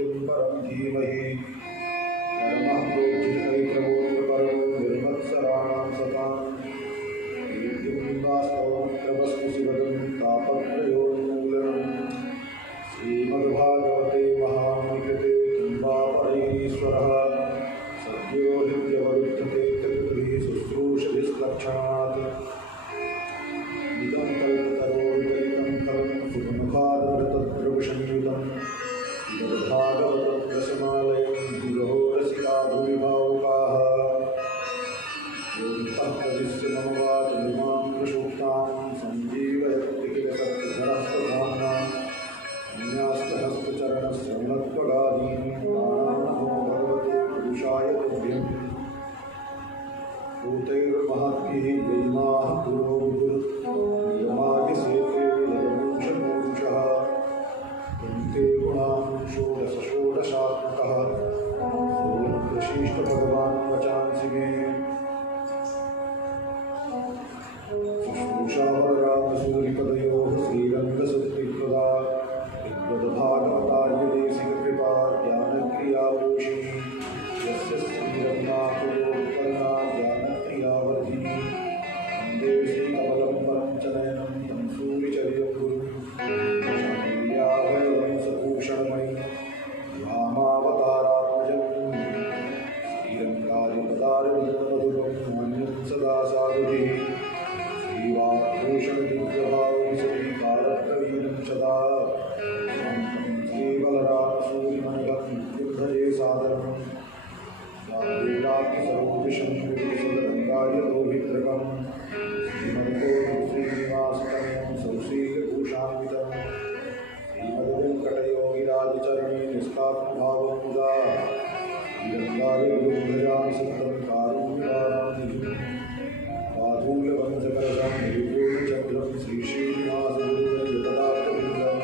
सत्यं परं धीमहि परमः प्रोज्झितैकवोऽत्र परमो निर्मत्सराणां सतां वास्तवमत्र वस्तु शिवदं तापत्रयोन्मूलनम् श्रीमद्भागवते महामुनिकृते किं वा परैरीश्वरः सद्यो हृद्यवरुध्यते त्रिभिः शुश्रूषभिस्तक्षणात् इदं कल्पतरोर्गलितं फलं सुखमुखादमृतद्रवसंयुतं भागवतं रसमालयं विरहो रसिका भुवि भावुकाः योऽन्तः प्रविश्य मम वाचमिमां प्रसूक्तां सञ्जीवयति किल सत्यधरस्वधाम्ना अन्यास्तहस्तचरणश्रवणत्वगादीन् प्राणान्नमो भगवते पुरुषाय तुभ्यम् भूतैर्महद्भिः यैमाः पुरो विदुर्यमाय सेते लवंशमूषः वन्ते गुणान् षोडशात्मकः श्रीकृष्णभगवान् वचांसि मे शुश्रूषावररामसूरिपदयोः श्रीरङ्गसुप्तिप्रदा विद्वद्भागवतार्यदेशिककृपा ज्ञानक्रियापोषिणी यस्य श्रीरङ्गाकुलोत्पन्ना ज्ञानक्रियावर्धिनी वन्दे श्रीकमलं परञ्चनयनं तं सूरिचर्यं गुरुं सभूषणमयि रामावतारात्मजं श्रीरङ्गादिपदारविन्दमधुरं मन्यं सदा साधुभिः श्रीवाभूषणदिव्यभावं श्रीकालप्रवीणं सदा श्रीबलरामसूरिमणिभं मृत्युञ्जये सादरं सरोजशं सदरङ्गायतोभित्रकं श्रीमद्गोविन्दं श्रीनिवासतनयं सौशीलभूषान्वितं श्रीमद्वेङ्कटयोगिराजचरणे निष्कात्मभावं मुदा श्रीरङ्गायगुरुभजामि सत्तं कारुण्यवारान्निधिं बाधूलवंशकरजं निर्पूर्णचक्रं श्रीश्रीनिवासगुरुजयतदार्थवृन्दं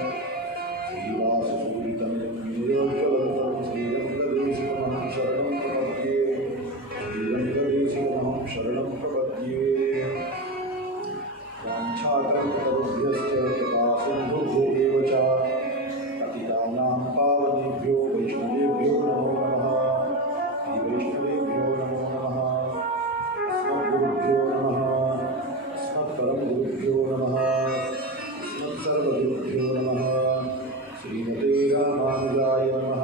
श्रीवाससूरितनयं विजयोज्ज्वलन्तं श्रीरङ्गदेशिकमहं शरणं प्रपद्ये श्रीरङ्गदेशिकमहं शरणं प्रपद्ये वाञ्छाकल्पतरुभ्यश्च कृपासिन्धुभ्य एव च पतितानां पावनेभ्यो वैष्णवेभ्यो नमो नमः श्रीवैष्णवेभ्यो नमो नमः अस्मद्गुरुभ्यो नमः अस्मत्परमगुरुभ्यो नमः अस्मत्सर्वगुरुभ्यो नमः श्रीमते रामानुजाय नमः।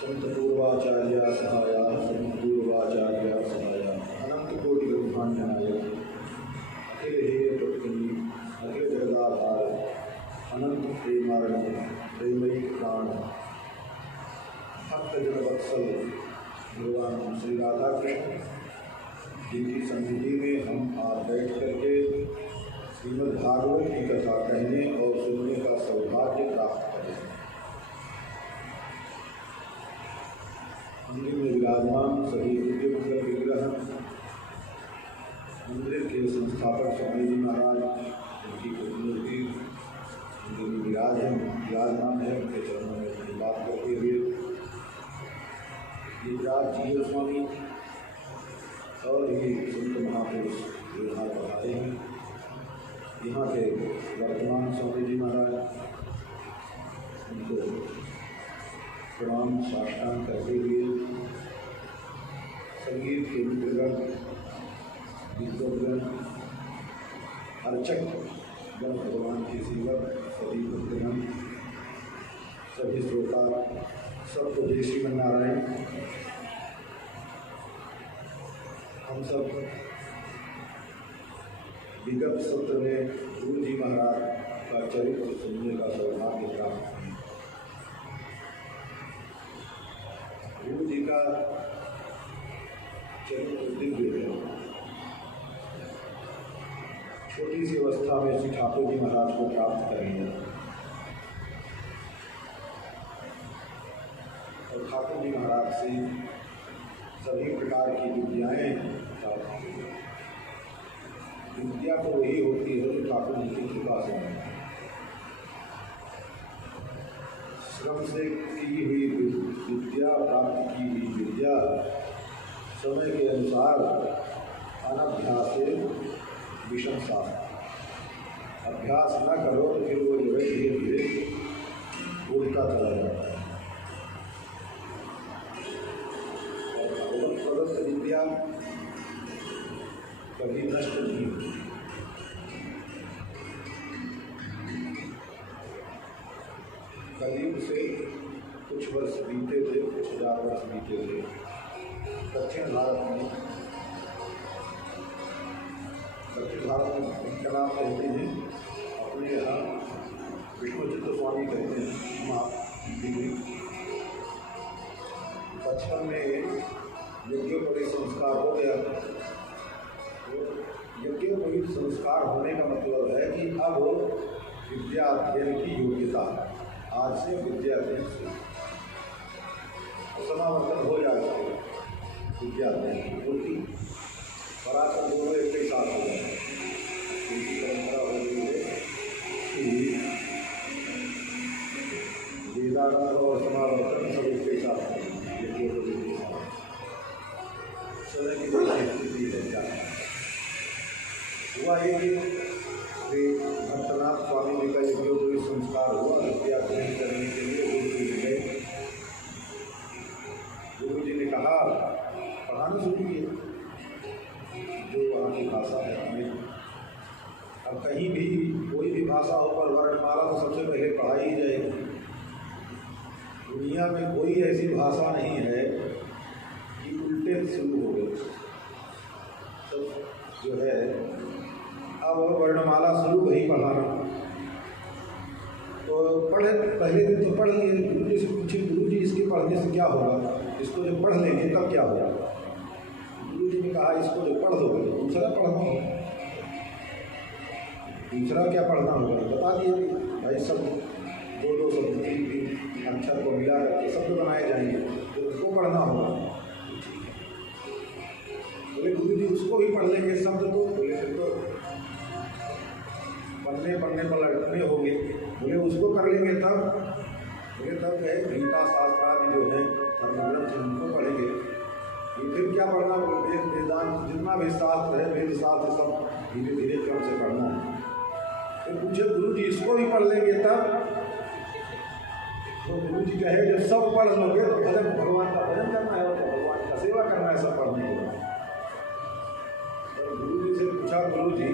संतपूर्वाचार्या सहाया संतपूर्वाचार्या सहाया अनंतकोटिब्रह्माण्डनायक अखिल हेयपत्नी अखिल जगदाधार अनंत प्रेमारण प्रेमयी प्राण भक्तजन वत्सल भगवान श्री राधा कृष्ण जिनकी सन्निधि में हम आज बैठ करके श्रीमद् भागवत की कथा कहने और सुनने का सौभाग्य प्राप्त करें। मंदिर में विराजमान सभी दिव्य विग्रह मंदिर के संस्थापक स्वामी जी महाराज उनकी मूर्ति मंदिर में विराजमान है। उनके चरणों में बात करते हुए गिरिराज जी स्वामी और भी संत महापुरुष जो यहाँ पधारे हैं। यहाँ के वर्तमान स्वामी जी महाराज उनको प्रणाम साष्टांग करते हुए संगीत के मित्रगण विद्वद्गण अर्चक गण भगवान के सेवक सभी भक्तगण सभी श्रोता सबको जय श्रीमन्नारायण। हम सब विगत सत्र में गुरु जी महाराज का चरित्र सुनने का सौभाग्य प्राप्त किया। गुरु जी का चरित्र दिव्य है। छोटी सी अवस्था में श्री ठाकुर जी महाराज को प्राप्त कर लिया और ठाकुर जी महाराज से सभी प्रकार की विद्याएं प्राप्त की। विद्या तो वही होती है जो ठाकुर जी की कृपा से श्रम से की हुई विद्या प्राप्त की हुई विद्या समय के अनुसार अनभ्यास से विषम शास्त्र अभ्यास न करो तो फिर वो जो है धीरे धीरे उड़ता चला जाता है। और भगवत प्रदत्त विद्या कभी नष्ट नहीं होती। कलयुग से कुछ वर्ष बीते थे, कुछ हजार वर्ष बीते थे। दक्षिण भारत में कला कहते हैं, अपने यहाँ विष्णुचित्त स्वामी कहते हैं। माँ बचपन में यज्ञोपवीत संस्कार हो गया। यज्ञोपवीत संस्कार होने का मतलब है कि अब विद्या अध्ययन की योग्यता, आज से विद्या अध्ययन से समावर्तन हो जाएगा। विद्या अध्ययन की पूर्ति पराशर दोनों एक ही साथ हो जाए। उनकी परंपरा हो गई है कि वेदांत और समावर्तन सब एक ही साथ है। समय की स्थिति है क्या हुआ ये कि भक्तनाथ स्वामी जी का यज्ञोपवीत संस्कार हुआ। विद्या अध्ययन करने के लिए गुरु जी गए। गुरु जी ने कहा पढ़ाना शुरू किया जो वहाँ की भाषा है। हमें अब कहीं भी कोई भी भाषा हो पर वर्णमाला तो सबसे पहले पढ़ाई ही जाएगी। दुनिया में कोई ऐसी भाषा नहीं है कि उल्टे शुरू हो गए। सब जो है अब वर्णमाला शुरू वही पढ़ाना। तो पढ़े पहले दिन तो पढ़ लिए। गुरु जी से पूछे, गुरु जी इसके पढ़ने से क्या होगा? इसको जब पढ़ लेंगे तब क्या होगा? गुरु जी ने कहा इसको जब पढ़ दोगे तो दूसरा पढ़ना होगा। दूसरा क्या पढ़ना होगा बता दिए भाई। सब दो शब्द तीन अक्षर को मिला करके शब्द बनाए जाएंगे तो उसको पढ़ना होगा। बोले गुरु जी उसको भी पढ़ लेंगे शब्द को। बोले फिर तो पढ़ने पर लड़ने होंगे। बोले उसको कर लेंगे तब। बोले तब है गीता शास्त्र आदि जो है धर्मग्रंथ उनको पढ़ेंगे। ये फिर क्या पढ़ना? वेदांत जितना भी शास्त्र है, वेद शास्त्र सब धीरे धीरे क्रम से पढ़ना है। फिर पूछे गुरु जी इसको भी पढ़ लेंगे तब? तो गुरु जी कहे जब सब पढ़ लोगे तो भजन, भगवान का भजन करना है, तो भगवान का सेवा करना है सब पढ़ने के बाद। तो गुरु जी से पूछा, गुरु जी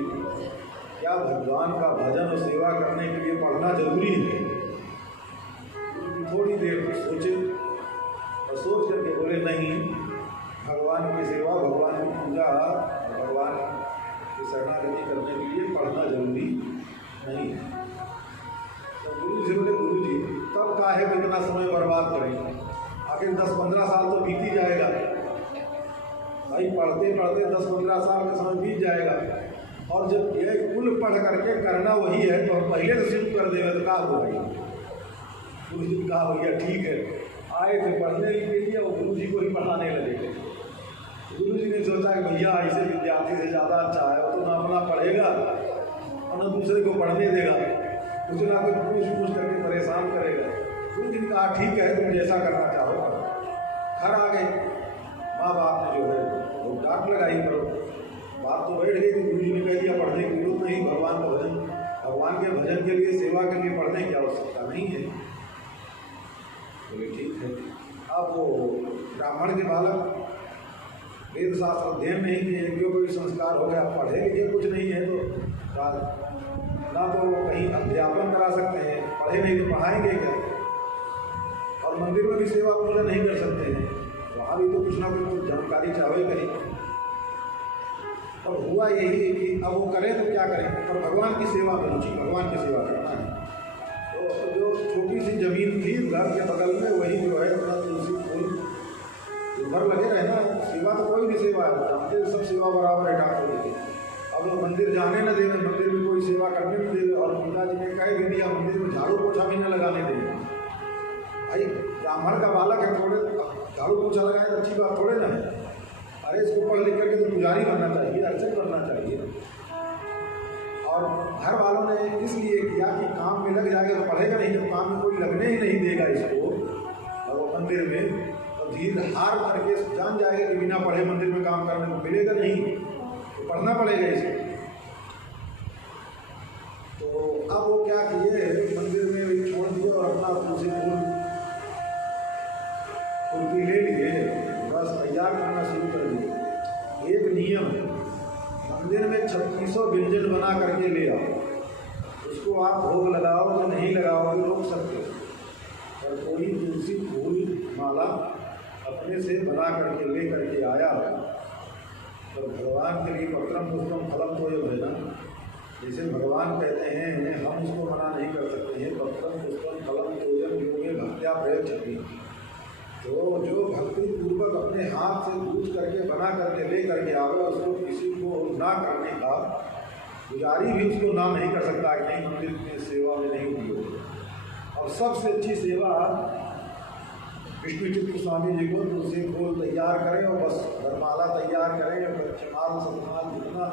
क्या भगवान का भजन और सेवा करने के लिए पढ़ना जरूरी है? गुरु जी थोड़ी देर सोचे और सोच करके बोले नहीं, भगवान की सेवा, भगवान की पूजा, भगवान की शरणागति करने के लिए पढ़ना जरूरी नहीं। तो गुरु जी से बोले गुरु जी तब काहे को इतना समय बर्बाद करें? आखिर 10-15 साल तो बीत ही जाएगा भाई। पढ़ते पढ़ते 10-15 साल का समय बीत जाएगा। और जब ये कुल पढ़ करके करना वही है तो हम पहले से शुरू कर देंगे तो क्या हो भाई? गुरु जी ने कहा भैया ठीक है। आए थे पढ़ने के लिए और गुरु जी को ही पढ़ाने लगे। गुरु जी ने सोचा कि भैया ऐसे विद्यार्थी से ज़्यादा अच्छा है, वो तो ना अपना पढ़ेगा और ना दूसरे को पढ़ने देगा, कुछ ना कुछ पूछ करके परेशान करेगा। गुरु जी ने कहा ठीक है तुम जैसा करना चाहो। घर आ गए। माँ बाप ने जो है वो डांट लगाई, करो बात तो बैठ गई कि गुरु जी ने कह दिया पढ़ने की जरूरत नहीं। भगवान का भजन, भगवान के भजन के लिए, सेवा के लिए पढ़ने की आवश्यकता नहीं है। बोले ठीक है। अब वो ब्राह्मण के बालक वेद शास्त्र अध्ययन नहीं किए, यज्ञोपवीत संस्कार हो गया, पढ़े लिखे कुछ नहीं है तो ना तो कहीं अध्यापन करा सकते हैं, पढ़े नहीं तो पढ़ाएंगे क्या? और मंदिर में भी सेवा पूजा नहीं कर सकते हैं, वहाँ भी तो कुछ ना कुछ जानकारी चाहिए कहीं। और हुआ यही कि अब वो करें तो क्या करें, पर भगवान की सेवा में रुचि, भगवान की सेवा करना है। तो जो छोटी सी जमीन थी घर के बगल में, वही जो है अपना तुलसी फूल घर लगे रहे ना। सेवा तो कोई भी सेवा है, जानते सब सेवा बराबर है डॉक्टर जी। अब लोग मंदिर जाने न देवे, मंदिर में कोई सेवा करने नहीं देवे। और पिताजी ने कह भी दिया मंदिर में झाड़ू पोछा भी न लगाने देंगे। भाई ब्राह्मण का बालक है, थोड़े झाड़ू पोछा लगाए तो अच्छी बात थोड़े ना है। अरे इसको पढ़ लिख करके तो पुजारी बनना चाहिए, अर्चक बनना चाहिए। और घर वालों ने इसलिए किया कि काम में लग जाएगा तो पढ़ेगा नहीं। जब काम में कोई लगने ही नहीं देगा इसको और वो मंदिर में, तो धीर हार करके जान जाएगा कि बिना पढ़े मंदिर में काम करने को मिलेगा नहीं, तो पढ़ना पड़ेगा इसको। तो अब वो क्या किए, मंदिर में भी छोड़ दिए और अपना तुलसी कुर्ती ले लिए, बस तैयार करना शुरू कर दिए। एक नियम, मंदिर में 3600 व्यंजन बना करके ले आओ, उसको आप भोग लगाओ, जो नहीं लगाओ रोक सकते हो। और कोई तुलसी फूल माला अपने से बना करके ले करके आया तो भगवान के लिए पत्रम पुष्पम फलम तो ये है ना, जैसे भगवान कहते हैं हम उसको मना नहीं कर सकते हैं, पत्रम पुष्पम फलम तोयम योगे भक्त्या प्रयच्छति। तो जो भक्ति पूर्वक अपने हाथ से पूछ करके बना करके ले करके आवे, उसको किसी को ना करने का, पुजारी भी उसको ना नहीं कर सकता कि नहीं मंदिर में सेवा में नहीं हुई हो। और सबसे अच्छी सेवा विष्णु चित्त स्वामी जी को तुलसी फूल तैयार करें और बस वरमाला तैयार करें, पंचमाल सतमाल जितना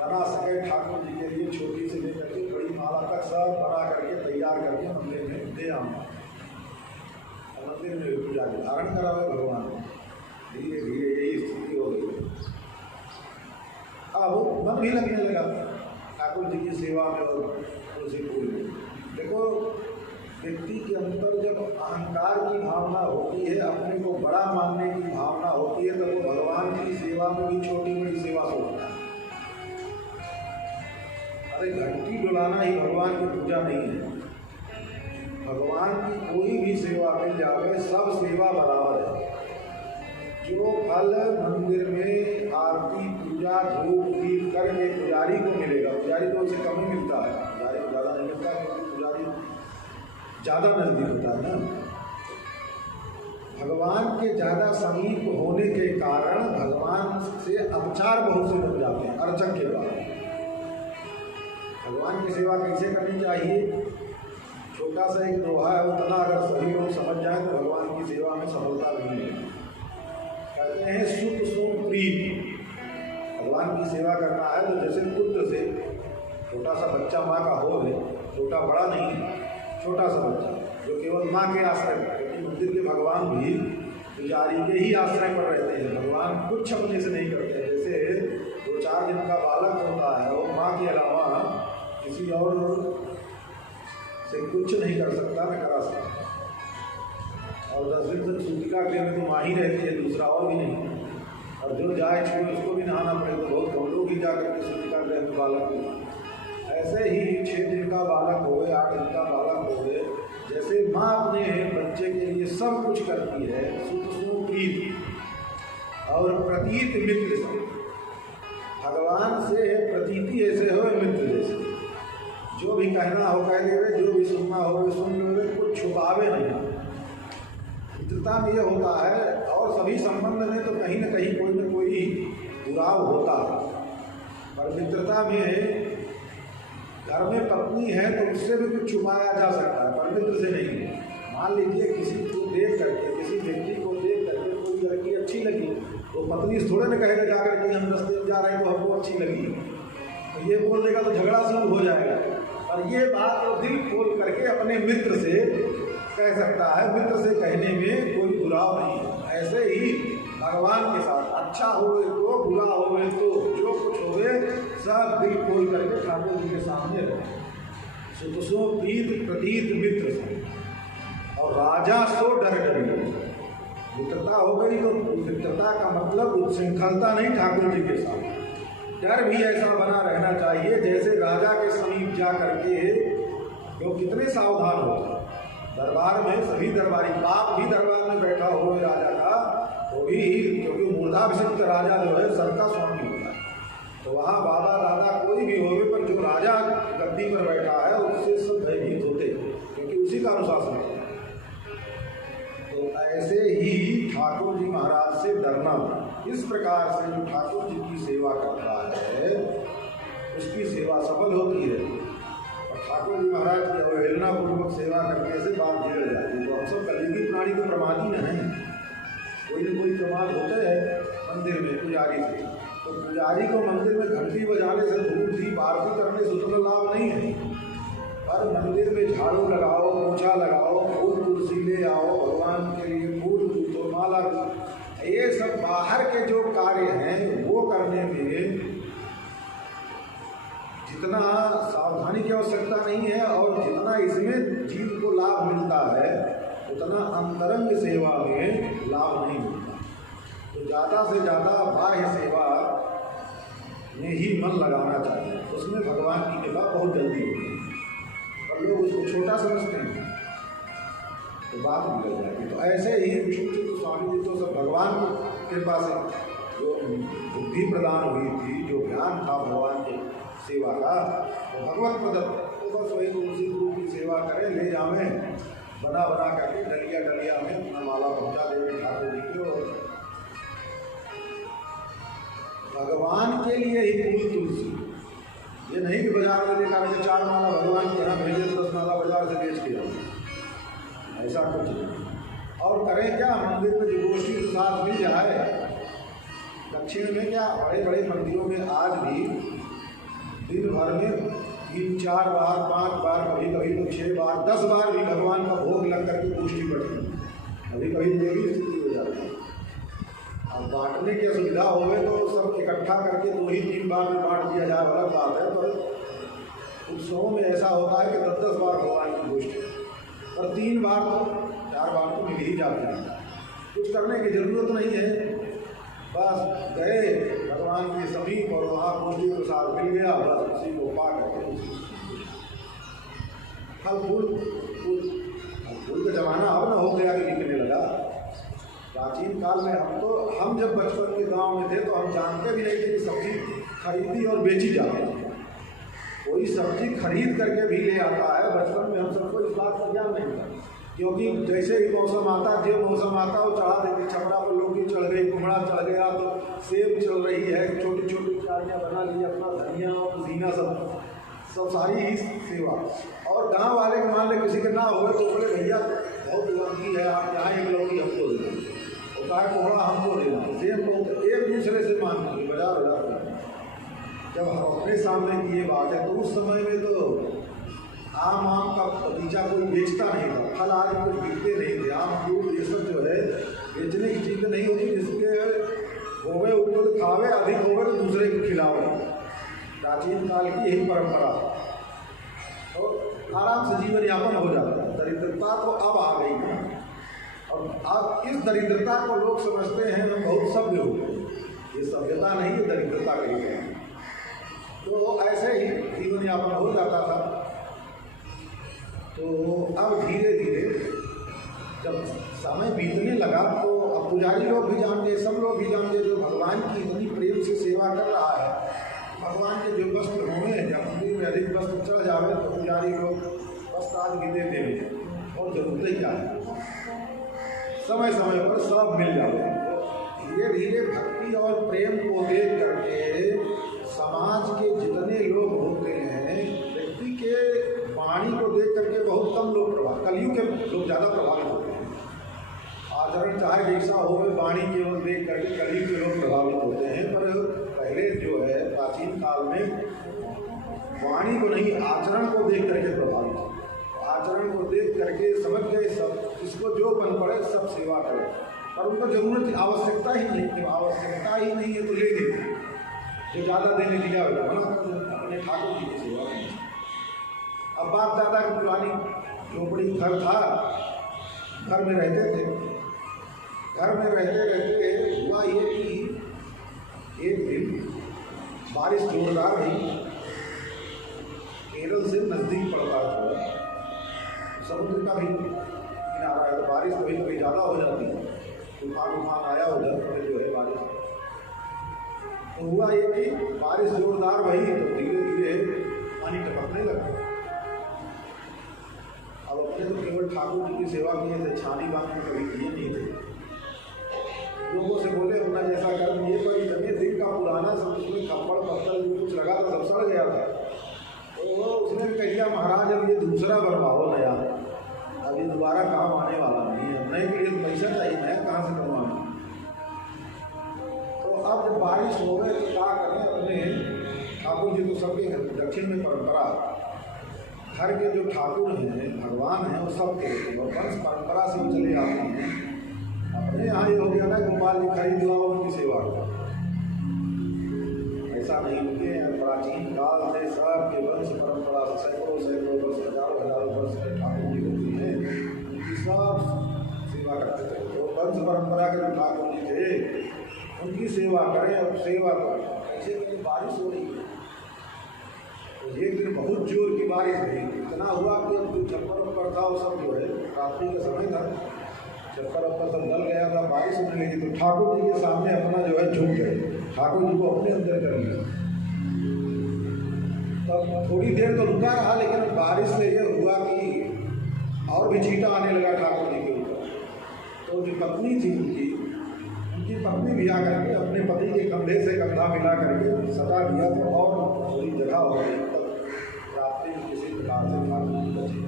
बना सके ठाकुर जी के लिए, छोटी से लेकर के बड़ी माला तक सब बना करके तैयार करके मंदिर में दे आना, मंदिर में पूजा के धारण करा हुआ भगवान। धीरे धीरे यही स्थिति हो गई। अब मन भी लगने लगा ठाकुर जी की सेवा में और तुलसी फूल में। देखो, व्यक्ति के अंदर जब अहंकार की भावना होती है, अपने को बड़ा मानने की भावना होती है, तो वो भगवान की सेवा में भी छोटी बड़ी सेवा सोचता है। अरे घंटी डुलाना ही भगवान की पूजा नहीं है। भगवान की कोई भी सेवा मिल जाए, सब सेवा बराबर है। जो फल मंदिर में आरती पूजा धूप दीप करके पुजारी को मिलेगा, पुजारी को उसे कम ही मिलता है, पुजारी को ज़्यादा नहीं मिलता क्योंकि पुजारी ज़्यादा नजदीक होता है ना। भगवान के ज़्यादा समीप होने के कारण भगवान से अपचार बहुत से बन जाते हैं अर्चक के बाद। भगवान की सेवा कैसे करनी चाहिए, छोटा सा एक दोहा है, उतना अगर सभी लोग समझ जाएं तो भगवान की सेवा में सफलता भी मिलेगी। कहते हैं सुख सुख प्रीत। भगवान की सेवा करना है तो जैसे पुत्र से, छोटा सा बच्चा माँ का हो है, छोटा बड़ा नहीं है, छोटा सा बच्चा जो केवल माँ के आश्रय पर, क्योंकि मंदिर के भगवान भी पुजारी के ही आश्रय पर रहते हैं। भगवान कुछ अपने से नहीं करते। जैसे 2-4 दिन का बालक होता है, वो माँ के अलावा किसी और से कुछ नहीं कर सकता, न करा सकता। और 10 दिन तक सूतिका के में तो माँ ही रहती है, दूसरा और भी नहीं। और जो जाए छुए उसको भी नहाना पड़े, तो बहुत कम लोग ही जा करके सूतिका गृह में बालक को। ऐसे ही 6 दिन का बालक हो गए, 8 दिन का बालक हो गए, जैसे माँ अपने बच्चे के लिए सब कुछ करती है, सुख प्रीत और प्रतीत मित्र से। भगवान से प्रतीति ऐसे हो मित्र जैसे, जो भी कहना हो कह देवे, जो भी सुनना हो सुन लेवे, कुछ छुपावे नहीं। मित्रता में ये होता है, और सभी संबंध में तो कहीं न कहीं कोई न कोई जुड़ाव होता है, पर मित्रता में घर में पत्नी है तो उससे भी कुछ छुपाया जा सकता है, पर मित्र से नहीं। मान लीजिए किसी को देख करके, किसी व्यक्ति को देख करके कोई लड़की अच्छी लगी, तो पत्नी थोड़े न कहेगा जाकर के हम रास्ते में जा रहे हैं तो हमको अच्छी लगी, तो ये बोल देगा तो झगड़ा शुरू हो जाएगा। और ये बात वो दिल खोल करके अपने मित्र से कह सकता है, मित्र से कहने में कोई बुराव नहीं है। ऐसे ही भगवान के साथ अच्छा होवे तो बुरा होवे तो जो कुछ होवे सब दिल खोल करके ठाकुर जी के सामने रहे। सुतसो प्रीत प्रतीत मित्र से, और राजा सो डर डरी। मित्रता हो गई तो मित्रता का मतलब उच्छृंखलता नहीं ठाकुर जी के साथ। डर भी ऐसा बना रहना चाहिए जैसे राजा के समीप जा करके लोग कितने सावधान होते हैं। दरबार में सभी दरबारी, बाप भी दरबार में बैठा हो राजा का, वो भी, क्योंकि मूर्धाभिषिक्त राजा जो है सबका स्वामी होता है, तो वहाँ बाबा दादा कोई भी होवे, पर जो राजा गद्दी पर बैठा है उससे सब भयभीत होते, क्योंकि उसी का अनुशासन है। तो ऐसे ही ठाकुर जी महाराज से डरना। इस प्रकार से जो ठाकुर जी की सेवा करता है उसकी सेवा सफल होती है, और ठाकुर जी महाराज की अवहेलना पूर्वक सेवा करने से बात बिगड़ जाती है। तो हम सब कलयुगी प्राणी तो प्रमादी न हैं, कोई न कोई प्रमाद होते हैं मंदिर में पुजारी से। तो पुजारी को मंदिर में घंटी बजाने से, धूप दीप आरती करने से उतना लाभ नहीं है। हर मंदिर में झाड़ू लगाओ, पोछा लगाओ, फूल तुलसी ले आओ, भगवान के लिए फूल तो माला, ये सब बाहर के जो कार्य हैं वो करने में इतना सावधानी की आवश्यकता नहीं है, और जितना इसमें जीव को लाभ मिलता है उतना अंतरंग सेवा में लाभ नहीं मिलता। तो ज़्यादा से ज़्यादा बाह्य सेवा में ही मन लगाना चाहिए, उसमें भगवान की कृपा बहुत जल्दी होती है। और लोग उसको छोटा समझते हैं तो बात बिगड़ जाएगी। तो ऐसे ही विष्णु स्वामी जी तो सब भगवान की कृपा से जो बुद्धि प्रदान हुई थी, जो ज्ञान था भगवान की सेवा का, तो भगवत प्रदत्त, तो बस वही तुलसी गुरु की सेवा करें, ले जावें बना बना करके डलिया डलिया में अपना माला पहुँचा देवे ठाकुर जी को। भगवान के लिए ही फूल तुलसी, ये नहीं कि बाजार में देखा कि 4 माला भगवान के यहाँ भेजे 10 माला बाजार से बेच के जाओ, ऐसा कुछ नहीं। और करें क्या, मंदिर में जो गोष्ठी के साथ मिल जाए। दक्षिण में क्या, बड़े बड़े मंदिरों में आज भी दिन भर में 3-4 बार 5 बार, कभी कभी तो 6 बार 10 बार भी भगवान का भोग लग करके गोष्ठी बढ़ती है। कभी कभी ये भी स्थिति हो जाती है। अब बांटने की सुविधा हो गए तो सब इकट्ठा करके 2-3 बार में बांट दिया जाए, अलग बात है। पर उत्सवों में ऐसा होता है कि 10-10 बार भगवान की गोष्ठी, और 3 बार तो 4 बार तो मिल ही जाते हैं। कुछ करने की जरूरत नहीं है, बस गए भगवान के समीप और वहाँ गोष्ठी के साथ मिल गया, बस उसी को पा करके फल फूल का जमाना अब न हो गया कि बिकने लगा। प्राचीन काल में हम जब बचपन के गांव में थे तो हम जानते भी नहीं थे कि सब्जी खरीदी और बेची जाती है। कोई सब्जी खरीद करके भी ले आता है। बचपन में हम सबको इस बात का ज्ञान नहीं था, क्योंकि जैसे ही मौसम आता, जो मौसम आता वो चढ़ा देते। छपड़ा पर लौकी चढ़ गई, कुमड़ा चढ़ गया, तो सेब चल रही है, छोटी छोटी क्यारियाँ बना ली, अपना धनिया और पुदीना सब सारी ही सेवा। और गांव वाले के मान ले किसी के ना हुए तो बोले भैया बहुत लौकी है, आप यहाँ एक लौकी हमको देना, होता है कोहड़ा हमको देना। सेब बहुत एक दूसरे से मांगते बाजार जब हम अपने सामने की ये बात है, तो उस समय में तो आम का बगीचा कोई बेचता नहीं था, फल आज कुछ बिकते नहीं थे। आम फ्रूट ये सब जो है बेचने की चीज़ें नहीं होती, जिसके होवे उसको तो खावे, अधिक होवे तो दूसरे को खिलावे। प्राचीन काल की यही परंपरा, तो आराम से जीवन यापन हो जाता है। दरिद्रता तो अब आ गई है, और अब इस दरिद्रता को लोग समझते हैं हम बहुत सभ्य हो गए। ये सभ्यता नहीं है, दरिद्रता कही गई। तो ऐसे ही जीवन यापन हो जाता था। तो अब धीरे धीरे जब समय बीतने लगा तो अब पुजारी लोग भी जान गए, सब लोग भी जान गए, जो भगवान की इतनी प्रेम से सेवा कर रहा है, भगवान के जो वस्त्र होंगे, जब मंदिर में अधिक वस्त्र चढ़ जावे तो पुजारी लोग वस्त्र आज भी दे देंगे, और जरूरत ही क्या है, समय समय पर सब मिल जाते हैं। धीरे धीरे भक्ति और प्रेम को देख करके समाज के जितने लोग होते हैं, व्यक्ति के वाणी को देख करके बहुत कम लोग कलयुग के लोग ज़्यादा प्रभावित होते हैं। आचरण चाहे जैसा हो, वाणी केवल देख करके कलयुग के लोग प्रभावित होते हैं। पर पहले जो है प्राचीन काल में वाणी को नहीं, आचरण को देख करके प्रभावित होते। आचरण को देख करके समझ गए सब, जिसको जो बन पड़े सब सेवा करें, पर उनको जरूरत आवश्यकता ही नहीं, आवश्यकता ही नहीं है तो ले लेते, जो ज़्यादा देने दिया होगा मना कर देते, अपने ठाकुर जी की सेवा करें। अब बाप दादा की पुरानी झोपड़ी घर था, घर में रहते थे। घर में रहते रहते हुआ ये कि एक दिन बारिश जोरदार हुई, केरल से नज़दीक पड़ता है, समुद्र का भी किनारा है, तो बारिश कभी कभी ज़्यादा हो जाती है। तूफान आया उधर जो है बारिश, तो हुआ ये कि बारिश जोरदार भई तो धीरे धीरे पानी टपकने लगा। अब अपने तो केवल ठाकुर जी की सेवा किए थे, छानी बांध के कभी किए नहीं थे। लोगों से बोले अपना जैसा कर दिए, पर इतने दिन का पुराना सब उसमें खप्पड़ पत्थर जो कुछ लगा था सब सड़ गया था। तो उसने कहा महाराज अब ये दूसरा बनवाओ नया, अब ये दोबारा काम आने वाला नहीं है, नए के लिए पैसा चाहिए, नया कहाँ से बनवाना। तो अब जब बारिश हो गए तो क्या करें, अपने ठाकुर जी तो सबके दक्षिण में परंपरा, घर के जो ठाकुर हैं भगवान हैं वो सब के और वंश परंपरा से चले आते हैं। अपने यहाँ ये हो गया ना गोपाल जी खरीद लाओ उनकी सेवा, ऐसा हमेशा नहीं रुके हैं। प्राचीन काल से सबके वंश परंपरा से सैकड़ों सैकड़ों वर्ष, हजारों हजारों वर्ष से ठाकुर जी होती हैं, उनकी सब सेवा करते थे। तो वंश परंपरा के जो ठाकुर जी थे उनकी सेवा करें और सेवा करें। ऐसे दिन बारिश हो रही है, तो एक दिन बहुत जोर की बारिश हुई, इतना हुआ कि अब जो छप्पर उप्पर था वो सब जो है, रात्रि का समय था, छप्पर उप्पर सब जल गया था, बारिश होने लगी। तो ठाकुर जी के सामने अपना जो है झुक गए, ठाकुर जी को अपने अंदर कर लिया। तब थोड़ी देर तो रुका रहा, लेकिन बारिश से ये हुआ कि और भी छींटा आने लगा ठाकुर जी के ऊपर। तो जो पत्नी थी उनकी पत्नी भी आकर के अपने पति के कंधे से कंधा मिला करके सटा दिया, तो और थोड़ी जगह हो गई। तब रात्रि में किसी प्रकार से ठाकुर जी बचे।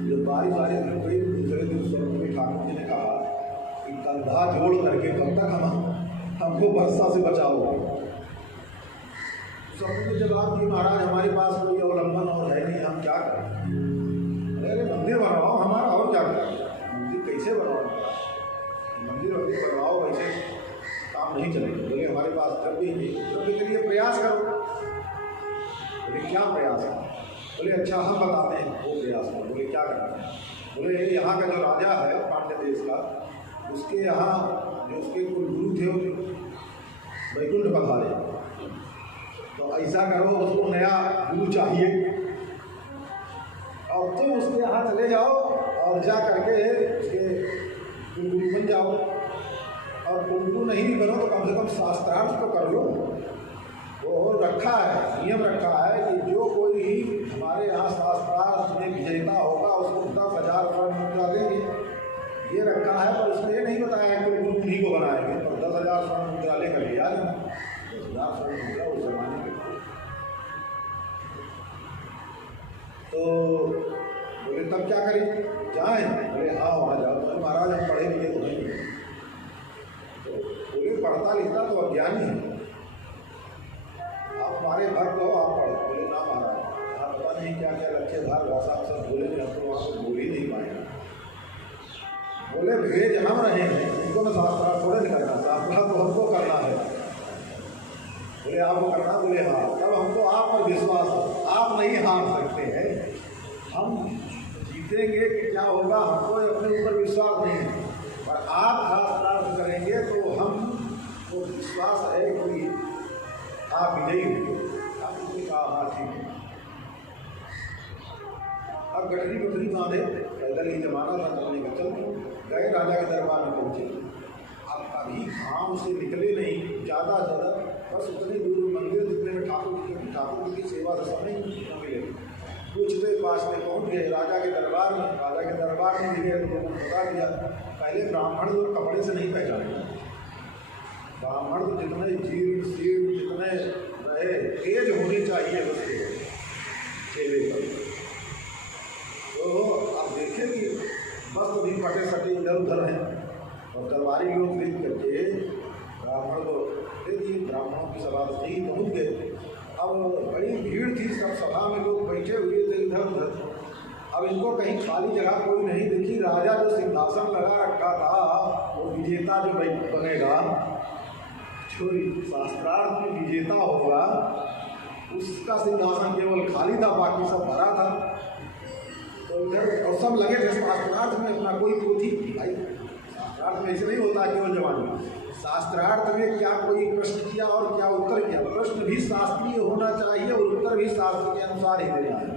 जब बारिश रुक गई, दूसरे दिन स्वर्ग में ठाकुर जी ने कहा कि कंधा जोड़ करके कब तक हमको वर्षा से बचाओ। सबने जवाब दिया, महाराज हमारे पास कोई अवलंबन और है नहीं, हम क्या करें। अरे मंदिर बनवाओ हमारा, और क्या करें। मंदिर कैसे बनवाओ, मंदिर बनवाओ, वैसे काम नहीं चलेगा। बोले हमारे पास द्रव्य नहीं, द्रव्य के लिए प्रयास करो। बोले क्या प्रयास है। बोले अच्छा हम बताते हैं वो प्रयास करो। बोले क्या करना है। बोले यहाँ का जो राजा है पांड्य देश का, उसके यहाँ जो उसके कुल गुरु थे वो वैकुंठ पधारे, तो ऐसा करो उसको नया गुरु चाहिए, और तुम उसके यहाँ चले जाओ और जा करके उसके गुरु बन जाओ। और गुरु नहीं भी बनो तो कम से कम शास्त्रार्थ तो कर लो। वो रखा है, नियम रखा है कि जो कोई ही हमारे यहाँ शास्त्रार्थ में विजेता होगा उसको 10,000 स्वर्ण मुद्रा देंगे, ये रखा है। पर उसने ये नहीं बताया कि गुरु उन्हीं को बनाएंगे, तो 10,000 स्वर्ण मुद्रा लेकर के आ जाना। 10,000 स्वर्ण मुद्रा उस जमाने के। तो बोले तब क्या करें, जाएं। बोले हाँ वहाँ जाओ। तो महाराज हम पढ़े लिखे तो नहीं। तो बोले पढ़ता लिखता तो अज्ञानी है, आप हमारे भक्त हो, आप पढ़ो। बोले ना महाराज, आप पता नहीं क्या क्या लक्ष्यधार भाषा सब बोले, हम तो वहाँ से बोल ही नहीं पाए। बोले भेज हम रहे हैं, उनको मैं शास्त्रार्थ थोड़े नहीं करना, शास्त्रार्थ तो हमको करना है। बोले आपको करना। बोले हाँ। तब हमको आप पर विश्वास हो, आप नहीं हार सकते हैं, हम जीतेंगे कि क्या होगा हमको अपने ऊपर विश्वास नहीं है, पर आप शास्त्रार्थ करेंगे तो हमको विश्वास है कि आप विजयी होंगे। आपने कहा हाँ ठीक है। अब गठरी बठरी बांधे, पैदल ही जमाना था, चलने का चल गए, राजा के दरबार में पहुँचे। अब कभी गाँव से निकले नहीं, ज़्यादा बस उतनी दूर मंदिर जितने में ठाकुर जी की सेवा से समय मिले। पूछते पास में पहुँच गए राजा के दरबार में। राजा के दरबार में गए तो लोगों ने बता दिया, पहले ब्राह्मण लोग कपड़े से नहीं पहचाने, ब्राह्मण तो जितने जीर्ण शीर्ण जितने रहे, तेज होनी चाहिए उसके चेहरे पर। तो आप देखें कि वस्त्र भी फटे सटे इधर उधर हैं, और दरबारी लोग देख करके ब्राह्मण को दे दिए। ब्राह्मणों की सभा से पहुँच गए। अब बड़ी भीड़ थी, सब सभा में लोग बैठे हुए थे इधर उधर। अब इनको कहीं खाली जगह कोई नहीं दिखी। राजा जो सिंहासन लगा रखा था, वो विजेता जो बनेगा, जो शास्त्रार्थ में विजेता होगा, उसका सिंहासन केवल खाली था, बाकी सब भरा था। तो इधर और सब लगे थे शास्त्रार्थ में अपना। कोई पोथी भाई, शास्त्रार्थ में ऐसे नहीं होता केवल जवानी, शास्त्रार्थ में क्या कोई प्रश्न किया और क्या उत्तर किया। प्रश्न भी शास्त्रीय होना चाहिए और उत्तर भी शास्त्र के अनुसार ही देना है।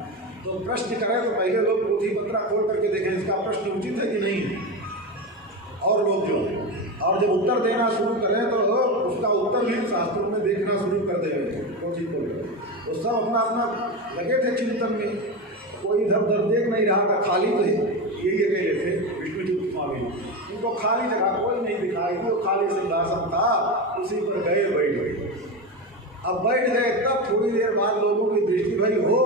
तो प्रश्न करें तो पहले लोग पोथी पत्रा खोल करके देखें इसका प्रश्न उचित है कि नहीं, और लोग जो है, और जब उत्तर देना शुरू करें तो उसका उत्तर भी शास्त्रों में देखना शुरू कर देंगे। पोथी खोल तो सब अपना अपना लगे थे चिंतन में, कोई इधर उधर देख नहीं रहा था, खाली थे। ये गए थे विष्णुचित्त स्वामी, उनको खाली जगह कोई नहीं दिखाई थी, वो खाली सिंहासन था, उसी पर गए बैठ गए। अब बैठ गए, तब थोड़ी देर बाद लोगों की दृष्टि भई हो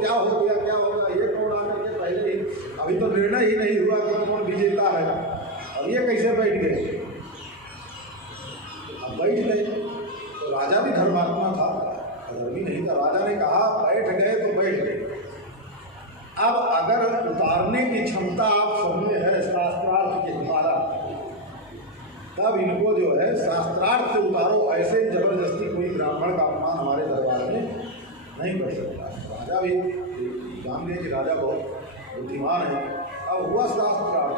क्या हो गया, क्या होगा, ये कौन आकर के पहले ही, अभी तो निर्णय ही नहीं हुआ कि कौन विजेता है, और ये कैसे बैठ गए। अब बैठ गए तो राजा भी धर्मात्मा था, धर्मी नहीं था। राजा ने कहा बैठ गए तो बैठ गए। अब अगर उतारने की क्षमता आप सब में है शास्त्रार्थ के द्वारा, तब इनको जो है शास्त्रार्थ से उतारो, ऐसे जबरदस्ती कोई ब्राह्मण का अपमान हमारे दरबार में नहीं कर सकता। राजा भी जान गए कि राजा बहुत बुद्धिमान है। अब हुआ शास्त्रार्थ,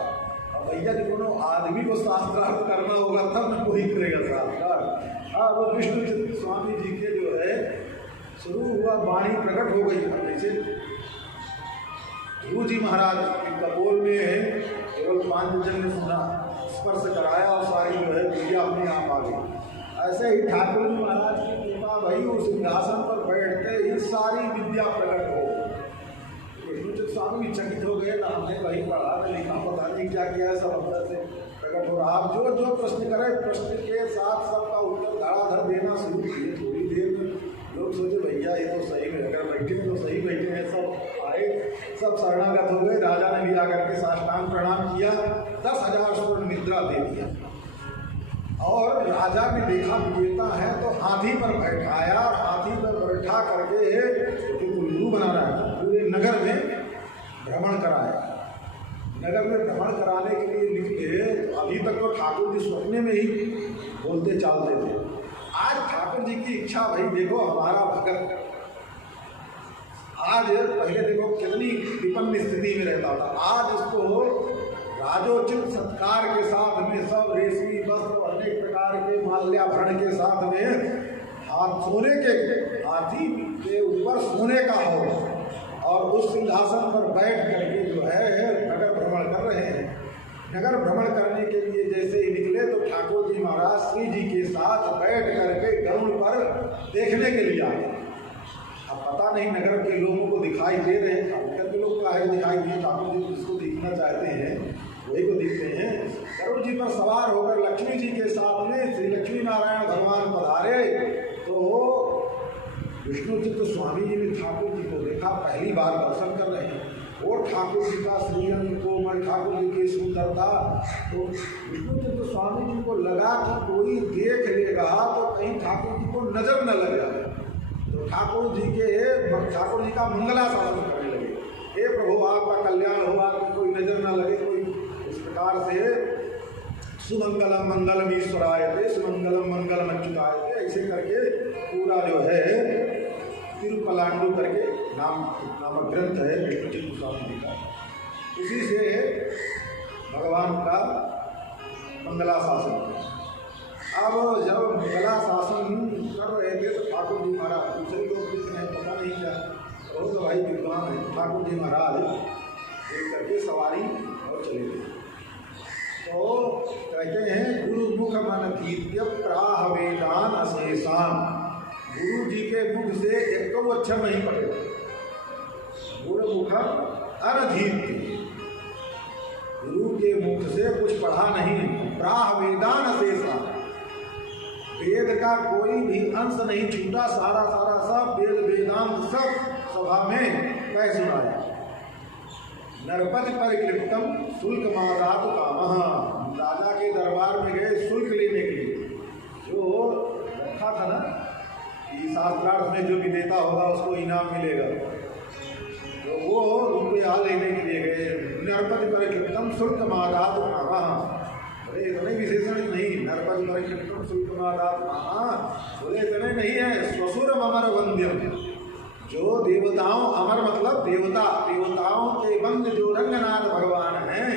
अब भैया जी दोनों आदमी को शास्त्रार्थ करना होगा तब न कोई करेगा शास्त्रार्थ। अब विष्णु चित्त स्वामी जी के जो है शुरू हुआ, वाणी प्रकट हो गई। अब जैसे ध्रुव जी महाराज के कपोल में केवल 5 जन ने सुना, स्पर्श कराया और सारी जो है विद्या अपने आप आ गई। ऐसे ही ठाकुर जी महाराज की कृपा भाई, उस सिंहासन पर बैठते ही सारी विद्या प्रकट हो गई। विष्णुचित्त स्वामी भी चकित हो गए, ना हमने कहीं पढ़ा न लिखा, पता नहीं क्या किया है, सब अंदर से प्रकट हो रहा। आप जो जो प्रश्न करें, प्रश्न के साथ सबका उत्तर धड़ाधड़ देना शुरू किए। थोड़ी देर में लोग सोचे भैया ये तो सही में, अगर बैठे हैं तो सही बैठे हैं। सब आए, सब शरणागत हो गए। राजा ने भी आकर के साष्टांग प्रणाम किया, 10,000 स्वर्ण मुद्रा दे दिया। और राजा ने देखा विजेता है तो हाथी पर बैठाया, हाथी पर बैठा करके उल्लू बना रहा है, पूरे नगर में भ्रमण कराया। नगर में भ्रमण कराने के लिए निकले। अभी तक तो ठाकुर जी स्वप्ने में ही बोलते चालते थे। आज ठाकुर जी की इच्छा, भाई देखो हमारा भगत आज, पहले देखो कितनी विपन्न स्थिति में रहता था, आज इसको राजोचित सत्कार के साथ में सब रेशमी वस्त्र, अनेक प्रकार के माल्याभरण के साथ में, सोने के हाथी के ऊपर सोने का हो, और उस सिंहासन पर बैठ करके जो है नगर भ्रमण कर रहे हैं। नगर भ्रमण करने के लिए जैसे ही निकले तो ठाकुर जी महाराज श्री जी के साथ बैठ करके गरुड़ पर देखने के लिए आए। अब पता नहीं नगर के लोगों को दिखाई दे रहे हैं, नगर के लोग का है दिखाई दिए, ठाकुर जी जिसको देखना चाहते हैं वही को दिखते हैं। गरुड़ जी पर सवार होकर लक्ष्मी जी के साथ में श्री लक्ष्मी नारायण भगवान पधारे। तो विष्णु चित्त स्वामी जी ने ठाकुर जी को देखा, पहली बार दर्शन कर रहे हैं। और ठाकुर जी का श्रीअंग कोमल, ठाकुर जी की सुंदरता, तो विष्णु चित्त स्वामी जी को लगा कि कोई देख लेगा तो कहीं ठाकुर जी को नजर न लग जाए। तो ठाकुर जी का मंगलाशासन करने लगे। हे प्रभु आपका कल्याण हो, आपको कोई नजर न लगे, कोई इस प्रकार से सुमंगलम मंगलम ईश्वराय थे, सुमंगलम मंगलम अच्युताय थे, ऐसे करके पूरा जो है तिरुपलांडु करके नामक ग्रंथ है विष्णु चित्त स्वामी जी का। उसी से भगवान का मंगलाशासन। अब जब मंगलाशासन कर रहे थे तो ठाकुर जी महाराज, दूसरे लोग कितने पता नहीं क्या, बहुत भाई विद्वान है, ठाकुर जी महाराज एक करके सवारी और चले गए। तो कहते हैं गुरु मुख मन धीत्य प्राह वेदान अशेषान। गुरु जी के मुख से एक तो अक्षर नहीं पढ़े, गुरु मुख अनधीत्य, गुरु के मुख से कुछ पढ़ा नहीं। प्राह वेदान अशेषान, वेद का कोई भी अंश नहीं छूटा, सारा सब वेद वेदांत सब सभा में कह सुनाया। नरपति परिक्लिप्तम शुल्क मादात कामः। राजा के दरबार में गए शुल्क लेने के लिए, जो रखा था ना कि शास्त्रार्थ में जो भी देता होगा उसको इनाम मिलेगा, तो वो रुपया लेने के लिए गए। नरपति परिक्लिप्तम शुल्क मादात कामः। बोले इतने विशेषण नहीं, नरपति परिक्लिप्तम शुल्क मादात कामः, बोले इतने नहीं है। स्वसुर अमर वंद्यम, जो देवताओं, अमर मतलब देवता, देवताओं के वंद्य जो रंगनाथ भगवान हैं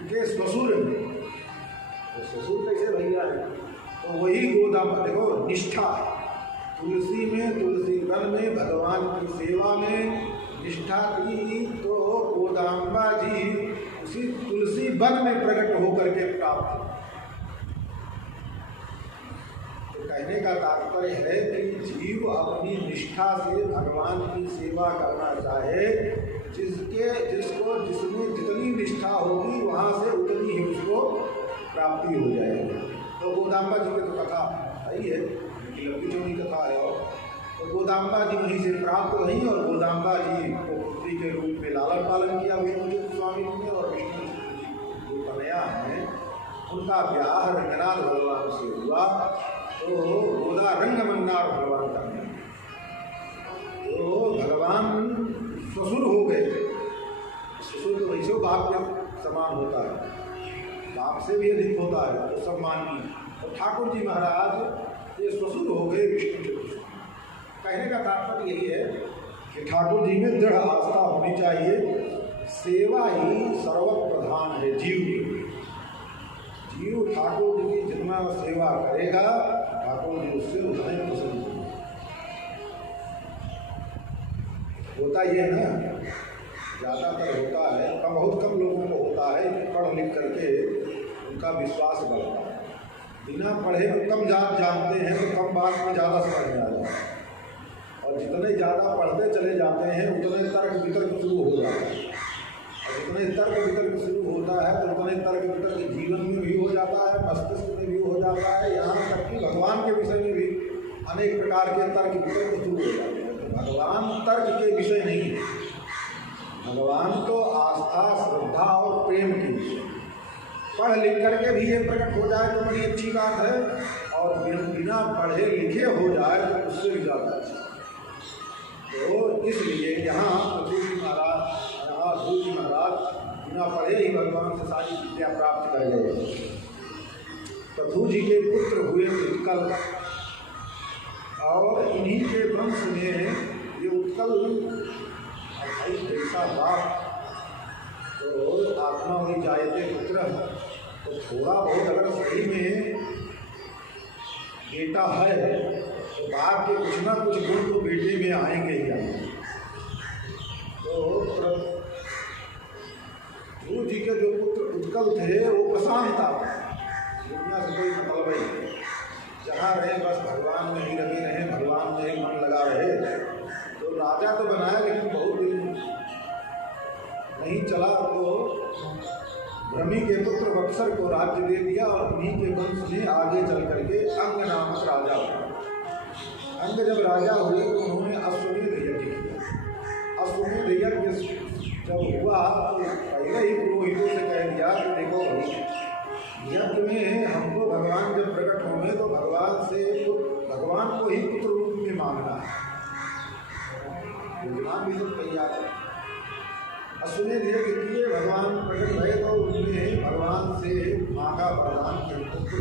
उनके ससुर हैं। तो ससुर कैसे भैया है? तो वही गोदाम, देखो निष्ठा, तुलसी में, तुलसी वन में भगवान की सेवा में निष्ठा की, तो गोदाम्बा जी उसी तुलसी वन में प्रकट होकर के प्राप्त। कहने का तात्पर्य है कि जीव अपनी निष्ठा से भगवान की सेवा करना चाहे, जिसको जिसमें जितनी निष्ठा होगी वहाँ से उतनी ही उसको प्राप्ति हो जाएगी। तो गोदाम्बा जी की तो कथा आई है, लंबी चौड़ी कथा है। और तो गोदाम्बा जी वहीं से प्राप्त रही, और गोदाम्बा जी को पुत्री के रूप में लालन पालन किया विष्णु चित्त स्वामी ने। और विष्णु जो कन्या है उनका ब्याह रंगनाथ भगवान से हुआ, तो गोदा रंग मन्नार भगवान का, तो भगवान ससुर हो गए। ससुर तो वैसे बाप के समान होता है, बाप से भी अधिक होता है तो सम्माननीय। और ठाकुर जी महाराज ये ससुर हो गए विष्णु के। कहने का तात्पर्य यही है कि ठाकुर जी में दृढ़ आस्था होनी चाहिए। सेवा ही सर्वप्रधान है जीव की। जीव ठाकुर जी की जितना सेवा करेगा ठाकुर जी उससे उतना ही पसंद होता। ये ना ज़्यादातर होता है, बहुत कम लोगों को होता है कि पढ़ लिख करके उनका विश्वास बढ़ता है। बिना पढ़े कम जानते हैं तो कम बात में ज़्यादा समझ में आ जाता है, और जितने ज़्यादा पढ़ते चले जाते हैं उतने तर्क वितर्क शुरू हो जाता है, और जितने तर्क वितर्क शुरू होता है तो उतने तर्क वितर्क जीवन में भी हो जाता है, मस्तिष्क में भी हो जाता है, यहाँ तक कि भगवान के विषय में भी अनेक प्रकार के तर्क वितर्क शुरू हो जाते हैं। तो भगवान तर्क के विषय नहीं है, भगवान तो आस्था श्रद्धा और प्रेम के विषय। पढ़ लिख करके भी ये प्रकट हो जाए तो बड़ी अच्छी बात है, और बिना पढ़े लिखे हो जाए तो उससे भी ज़्यादा अच्छा। तो इसलिए यहाँ पृथु जी महाराज बिना पढ़े ही भगवान से सारी विद्या प्राप्त कर गए। पृथु जी के पुत्र हुए उत्कल, और इन्हीं के वंश में ये उत्कल भाई जैसा बाप तो आत्मा हुई जायते पुत्र, तो थोड़ा बहुत अगर सही में बेटा है तो बाप के कुछ ना कुछ गुण तो बेटे में आएंगे ही आएंगे। तो ध्रुव जी के जो पुत्र उत्कल थे वो प्रशांत था, दुनिया से कोई मतलब नहीं, जहाँ रहे बस भगवान में ही लगे रहे, भगवान में ही मन लगा रहे। तो राजा तो बनाया लेकिन बहुत दिन नहीं चला, तो भ्रमी के पुत्र बक्सर को राज्य दे दिया, और उन्हीं के वंश में आगे चल करके अंग नामक राजा हुआ। अंग जब राजा हुए तो उन्होंने अश्वमेध यज्ञ किया। अश्वमेध यज्ञ जब हुआ तो पहले ही पुरोहितों से कह दिया कि देखो भाई, यज्ञ में हमको भगवान जब प्रकट होंगे तो भगवान को ही पुत्र रूप में मांगना है। भगवान भी सब तैयार है। अश्वमेध यज्ञ किए, भगवान प्रकट भये तो उन्होंने भगवान से मांगा वरदान के पुत्र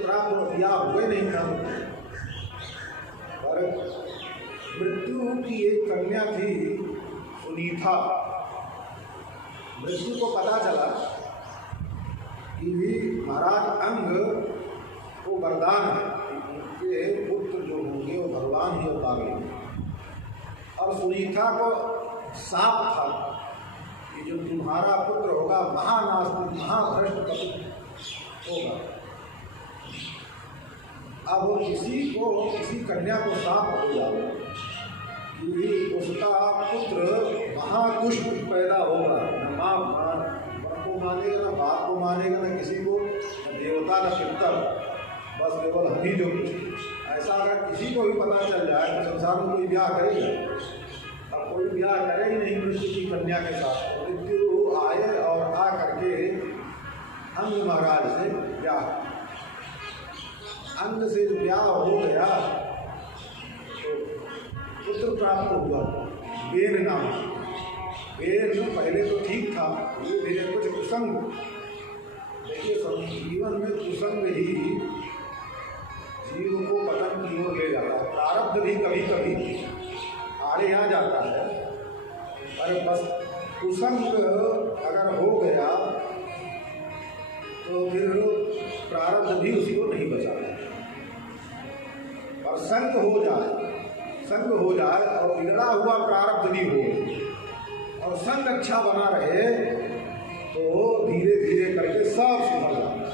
प्राप्त किया, हुए नहीं था। और मृत्यु की एक कन्या थी सुनीता। मृत्यु को पता चला कि महाराज अंग को वरदान है, उनके पुत्र जो होंगे वो भगवान ही उतारेंगे। और सुनीता को साप था कि जो तुम्हारा पुत्र होगा महानास्तिक महाभ्रष्ट होगा। अब किसी कन्या को साप हो जाए कि उसका पुत्र महादुष्ट पैदा होगा, न माँ को मानेगा, न बाप को मानेगा, न किसी को, न देवता न पितर, बस केवल हम ही जो कुछ। ऐसा अगर किसी को भी पता चल जाए तो संसार में कोई ब्याह करेगा? अब कोई ब्याह करे ही नहीं मृत्यु की कन्या के साथ। मृत्यु आए और आ करके अंग महाराज से ब्याह, अंग से ब्याह हो गया तो पुत्र प्राप्त हुआ बेन नाम। बेन पहले तो ठीक था, धीरे कुछ कुसंग, देखिए जीवन में कुसंग ही जीव को पतन की ओर ले जाता है। प्रारब्ध भी कभी कभी आड़े आ जाता है, अरे बस कुसंग अगर हो गया तो फिर प्रारब्ध भी उसी को नहीं बचाता। और संग हो जाए और बिगड़ा हुआ प्रारब्ध भी हो और संग अच्छा बना रहे तो धीरे धीरे करके सब सुधर जाता है।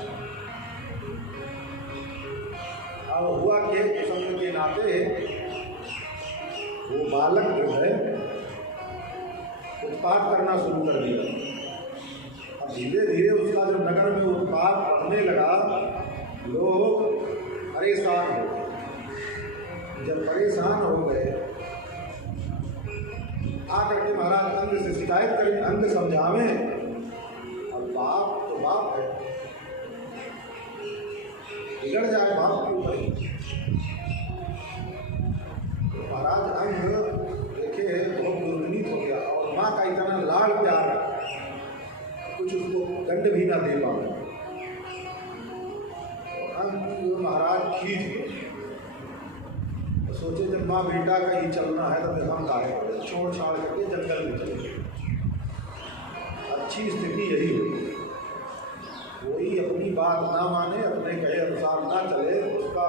अब हुआ कि संग के नाते वो बालक जो है उत्पात करना शुरू कर दिया। अब धीरे धीरे उसका जब नगर में उत्पात बढ़ने लगा, लोग परेशान हो गए। जब परेशान हो गए आकर के महाराज अंग से शिकायत करें, अंग समझावें। और बाप तो बाप है, बिगड़ जाए बाप के ऊपर ही। तो महाराज अंग देखे बहुत दुर्गुणित हो गया और माँ का इतना लाड़ प्यार दंड भी ना दे पाए। महाराज खींच गए, तो सोचे जब माँ बेटा का ही चलना है तो फिर हम काहे पड़े, छोड़ छाड़ करके जंगल में चले गए। अच्छी स्थिति यही होती है, कोई अपनी बात ना माने, अपने कहे अनुसार ना चले, उसका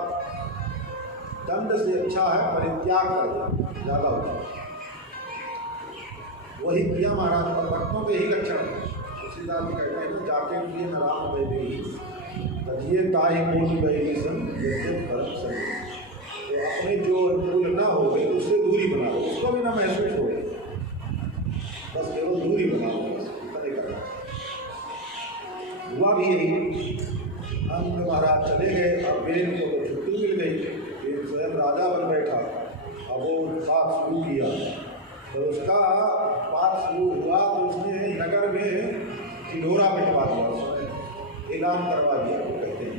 दंड से अच्छा है परित्याग कर दे, ज़्यादा होता है। वही किया महाराज पर, भक्तों के ही लक्षण है। तुलसीदास जी कहते हैं ना, जाके लिए न राम वैदेही तजिए ताई कोटि बहिनी सन जैसे धर्म सही। तो अपने जो अनुकूल ना हो गए उससे दूरी बना लो, उसको भी ना महसूस हो, बस केवल दूरी बना लो, बस इतना ही करना। हुआ भी यही, अंत में महाराज चले गए। अब वेद को तो छुट्टी मिल गई, वेद स्वयं राजा बन बैठा। अब वो बात शुरू किया, तो उसका बात शुरू हुआ तो उसने नगर में ढिढोरा पिटवा दिया, उसने ऐलान करवा दिया। वो कहते हैं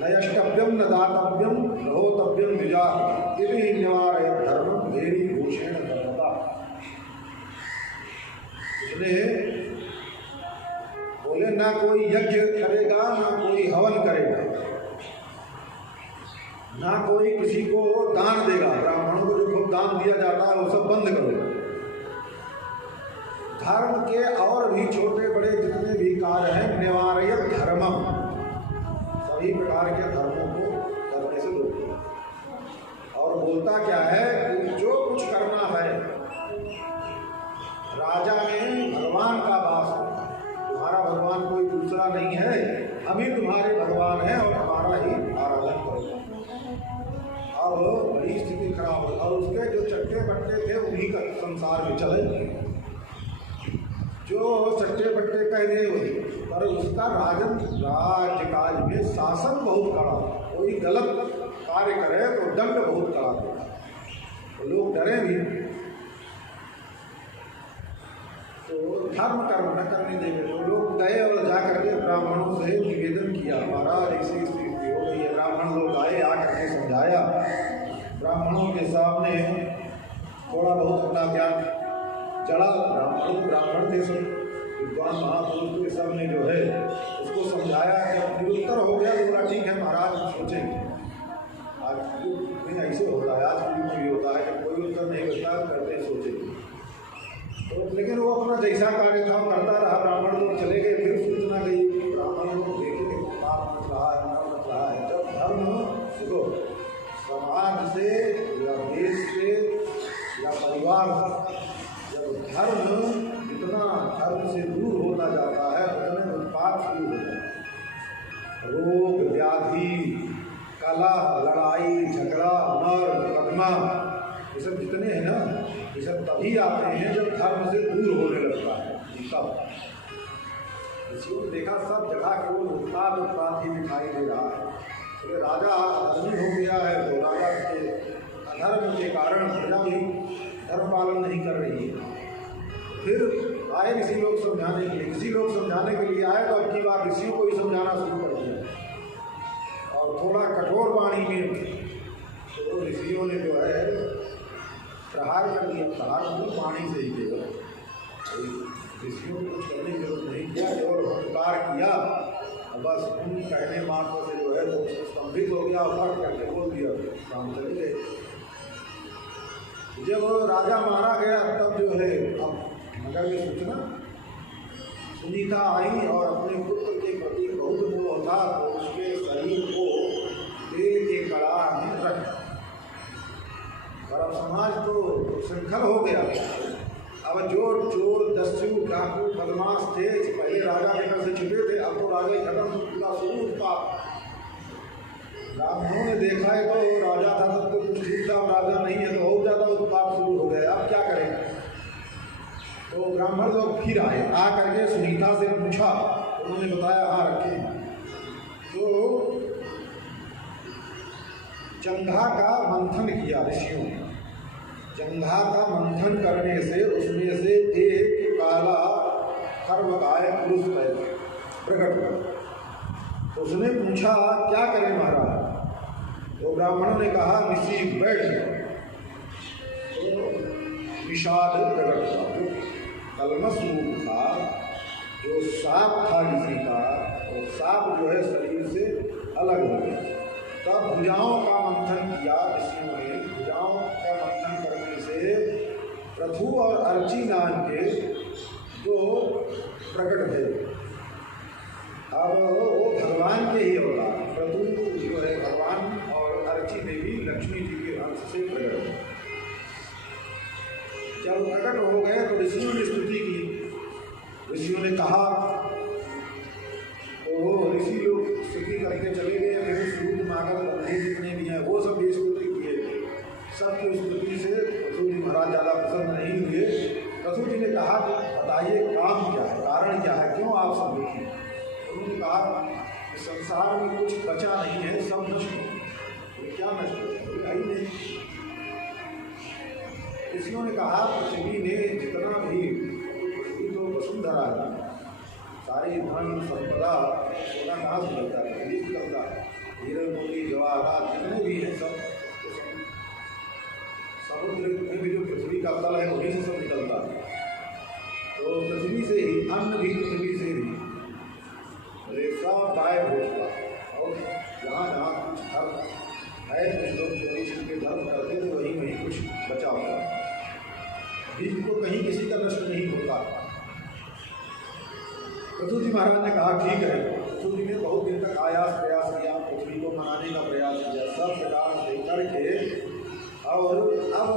नयष्टव्यम न दातव्यम न होतव्यम विजात इति निवारयत् धर्मं भेरी भूषेण धर्मता। उसने बोले ना कोई यज्ञ करेगा, ना कोई हवन करेगा, ना कोई किसी को दान देगा। ब्राह्मणों को जो खूब दान दिया जाता है वो सब बंद करो। धर्म के और भी छोटे बड़े जितने भी कार्य हैं निवारयत् धर्मम, सभी प्रकार के धर्मों को करने से रोकना। और बोलता क्या है कि जो कुछ करना है, राजा में भगवान का वास है, तुम्हारा भगवान कोई दूसरा नहीं है, हम ही तुम्हारे भगवान हैं और हमारा ही आराधन करो। अब बड़ी स्थिति खराब हो, और उसके जो चट्टे बट्टे थे उन्हीं का संसार में चले, जो चट्टे बट्टे पहने हुए, पर उसका राज्यकाज में शासन बहुत कड़ा। कोई गलत कार्य करे तो दंड बहुत कड़ा देगा, तो लोग डरे भी, तो धर्म कर्म न करने देंगे। तो लोग गए और जाकर के ब्राह्मणों से निवेदन किया, महाराज ऐसी स्थिति हो गई है। ब्राह्मण लोग आए, आकर के समझाया, ब्राह्मणों के सामने थोड़ा बहुत अपना ज्ञान चढ़ा। ब्राह्मण थे सब, विद्वान महापुरुष के सब ने जो है उसको समझाया। जब निरुत्तर हो गया तो बोला ठीक है महाराज, सोचेंगे। आज युग में ऐसे होता है, आज के युग में भी होता है, जब कोई उत्तर नहीं बचता करते सोचेंगे। तो लेकिन वो अपना जैसा कार्य था करता रहा। ब्राह्मण लोग चले गए, फिर सूचना गई, ब्राह्मण लोग देखे पाप मच रहा है, न मच रहा है। जब धर्म देखो समाज से या देश से या परिवार से, जब धर्म जितना धर्म से दूर होता जाता है उतने उत्पाद शुरू हो जाता है। रोग व्याधि, कलह, लड़ाई झगड़ा, मर मुकदमा, ये सब जितने हैं ना, ये सब तभी आते हैं जब धर्म से दूर होने लगता है। तब इसको देखा सब जगह केवल उत्पाद ही दिखाई दे रहा है। तो राजा अधर्मी हो गया है, तो राजा के अधर्म के कारण प्रजा भी धर्म पालन नहीं कर रही है। फिर आए ऋषि लोग समझाने के लिए, ऋषि लोग समझाने के लिए आए तो अब की बार ऋषियों को ही समझाना शुरू कर दिया, और थोड़ा कठोर वाणी में तो ऋषियों ने जो है प्रहार कर दिया। प्रहार मतलब वाणी से ही केवल, ऋषियों को कुछ करने की जरूरत नहीं किया, केवल हुंकार किया, बस उन कहने मात्र से जो है तो स्तंभित हो गया और फट करके बोल दिया, काम चले गए। जब राजा मारा गया तब जो है अब नगर में सूचना, सुनीता आई और अपने पुत्र के प्रति बहुत मोह था, तो उसके शरीर को तेल के कड़ाह में रख। और अब समाज तो श्रृंखल हो गया। अब जो चोर दस्यु डाकू बदमाश थे, पहले राजा के घर से छिपे थे, अब तो राजा ही खत्म, पूरा शुरू उत्पाद। ब्राह्मणों ने देखा है तो राजा था तब तो कुछ ठीक था, राजा नहीं है तो और ज़्यादा उत्पाद शुरू हो गया। अब क्या करें? तो ब्राह्मण लोग फिर आए, आ करके सुनीता से पूछा, उन्होंने बताया हाँ रखें। तो जंघा का मंथन किया ऋषियों ने। जंघा का मंथन करने से उसमें से एक काला कर्मकाय पुरुष प्रकट हुआ। तो उसने पूछा क्या करें महाराज? तो ब्राह्मणों ने कहा ऋषि बैठ जाओ। तो विषाद प्रकट हुआ, जो कलमस रूप था जो साप था ऋषि का, वो साप जो है शरीर से अलग हो गया। तब भुजाओं का मंथन किया ऋषियों ने। भुजाओं का मंथन करने से पृथु और अर्ची नाम के जो प्रकट भये। अब वो भगवान के ही अवतार, पृथु जो है भगवान और अर्ची देवी लक्ष्मी जी के अंश से प्रकट हुए। जब प्रकट हो गए तो ऋषियों ने स्तुति की। ऋषियों ने कहा, तो ऋषि लोग स्तुति करके चले गए। फिर सूर्य मागर बंधे जितने भी हैं वो सब भी स्तुति किए। सबकी स्तुति से पृथु जी महाराज ज़्यादा प्रसन्न नहीं हुए। पृथु जी ने कहा, बताइए काम क्या है, कारण क्या है, क्यों आप सब दुखी? उन्होंने कहा कि संसार में कुछ बचा नहीं है, सब नष्ट हो। क्या नष्ट हो? आई नहीं। ऋषियों ने कहा, पृथ्वी ने जितना भी, पृथ्वी तो वसुंधरा है, सारी धन संपदा सोना कहाँ से मिलता है? पृथ्वी से मिलता है। हीरे मोती जवाहरात जितने भी हैं सब समुद्र में भी जो पृथ्वी का तल है वहीं से सब निकलता है। तो पृथ्वी से ही, अन्न भी पृथ्वी से ही, रेखा गायब हो चुका। और जहाँ जहाँ कुछ धर्म है, कुछ लोग चोरी छिपके धर्म करते तो वहीं वहीं कुछ बचा होता है। बीज को कहीं किसी का नष्ट नहीं होता। पृथु जी महाराज ने कहा, ठीक है। पृथु जी ने बहुत दिन तक आयास प्रयास किया, पृथ्वी को मनाने का प्रयास किया, सब प्रकार दे करके, और अब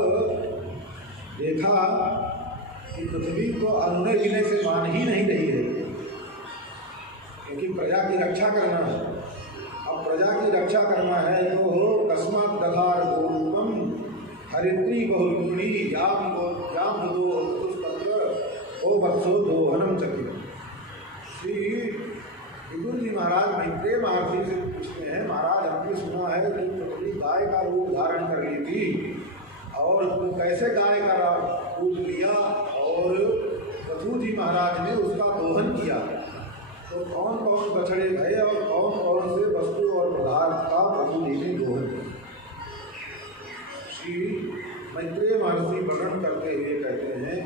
देखा कि पृथ्वी को अनुनय विनय से मान ही नहीं रही है, क्योंकि प्रजा की रक्षा करना है। अब प्रजा की रक्षा करना है तो कस्मात दधार गोरूपम हरित्री बहुगुणी याम दो ओ बत्सो दोहनम चक्र। श्री विदुर जी महाराज मैत्रेय महर्षि से पूछते हैं, महाराज हमने सुना है कि पृथ्वी गाय का रूप धारण कर ली थी, और कैसे गाय का रूप लिया और पृथु जी महाराज ने उसका दोहन किया, तो कौन कौन बछड़े गए और कौन कौन से वस्तु और पदार्थ का पृथु जी ने दोहन किया? श्री मैत्रेय महर्षि वर्णन करते हुए कहते हैं,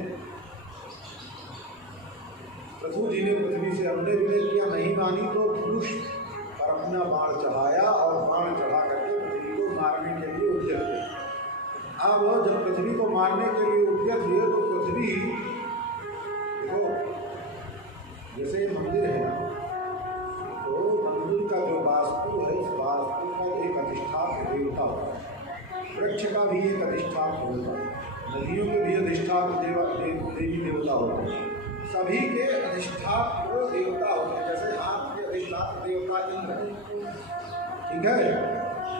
पृथु जी ने पृथ्वी से अनुनय विनय किया, नहीं मानी तो धनुष पर अपना बाण चढ़ाया और बाण चढ़ा करके पृथ्वी को मारने के लिए उद्यत हुए। अब जब पृथ्वी को मारने के लिए उद्यत हुए तो पृथ्वी देखो, जैसे मंदिर है ना, तो मंदिर का जो वास्तु है, उस वास्तु का एक अधिष्ठात्र देवता होता है, वृक्ष का भी एक अधिष्ठात्र होता है, नदियों के भी अधिष्ठात्र देवी देवता होते हैं, सभी के अधिष्ठात्र देवता होते हैं। जैसे हाथ के अधिष्ठात्र देवता इंद्र, ठीक है,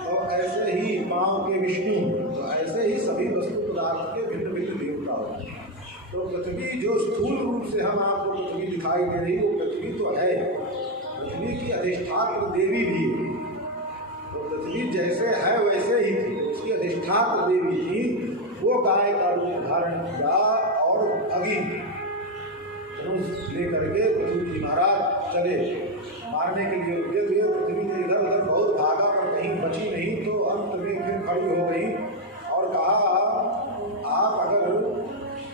और ऐसे ही पाँव के विष्णु, तो ऐसे ही सभी वस्तु पदार्थ के भिन्न भिन्न देवता होते हैं। तो पृथ्वी जो स्थूल रूप से हम आपको पृथ्वी दिखाई दे रही, वो पृथ्वी तो है, पृथ्वी की अधिष्ठात्र देवी भी है। तो पृथ्वी जैसे है वैसे ही थी, उसकी अधिष्ठात्र देवी थी, वो गाय का रूप धारण किया और भगी ले करके पृथु जी महाराज चले मारने के लिए उद्यत हुए। पृथ्वी ने इधर उधर बहुत भागा पर कहीं बची नहीं, तो अंत में फिर खड़ी हो गई और कहा, आप अगर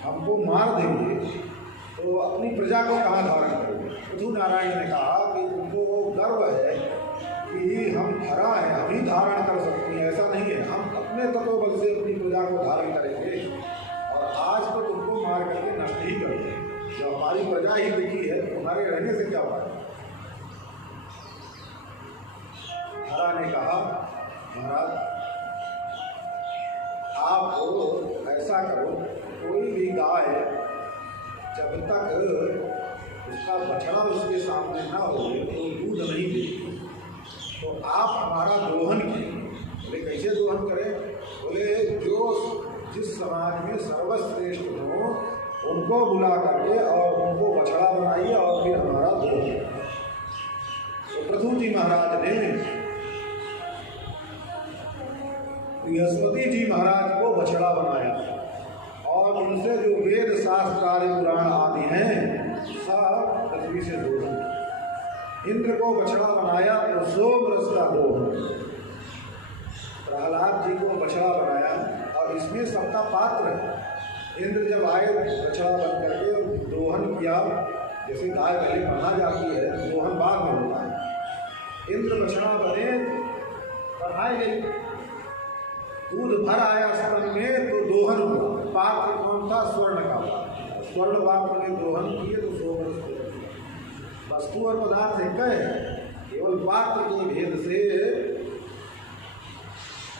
हमको मार देंगे तो अपनी प्रजा को कहाँ धारण करेंगे? पृथु नारायण ने कहा कि उनको गर्व है कि हम धरा हैं, हम ही धारण कर सकते हैं, ऐसा नहीं है, हम अपने तत्वबल से अपनी प्रजा को धारण करेंगे, और आज तो तुमको मार करके नष्ट ही करेंगे। जब हमारी प्रजा ही देखी है, तुम्हारे रहने से क्या बात? हरा ने कहा, महाराज आप ऐसा करो, कोई भी गाय जब तक उसका बछड़ा उसके सामने ना हो तो दूध नहीं देती, तो आप हमारा दोहन कीजिए। बोले कैसे दोहन करें? बोले जो जिस समाज में सर्वश्रेष्ठ हो उनको बुला करके और उनको बछड़ा बनाइए और फिर हमारा दोहन। तो पृथु जी महाराज ने बृहस्पति जी महाराज को बछड़ा बनाया और उनसे जो वेद शास्त्र आदि पुराण आदि हैं सब पृथ्वी से दोहन। इंद्र को बछड़ा बनाया तो सोम रस का दोहन। प्रहलाद जी को बछड़ा बनाया और इसमें सबका पात्र है। इंद्र जब आए बछड़ा बन करके दोहन किया जैसे गाय पहले बना जाती है, दोहन बाद में होता है। इंद्र बछड़ा बने बढ़ाए गए, दूध भर आया स्तन में तो दोहन हुआ। पात्र कौन था? स्वर्ण का। स्वर्ण पात्र में दोहन किए तो 100 वर्ष। वस्तु और पदार्थ एक है, केवल पात्र के भेद से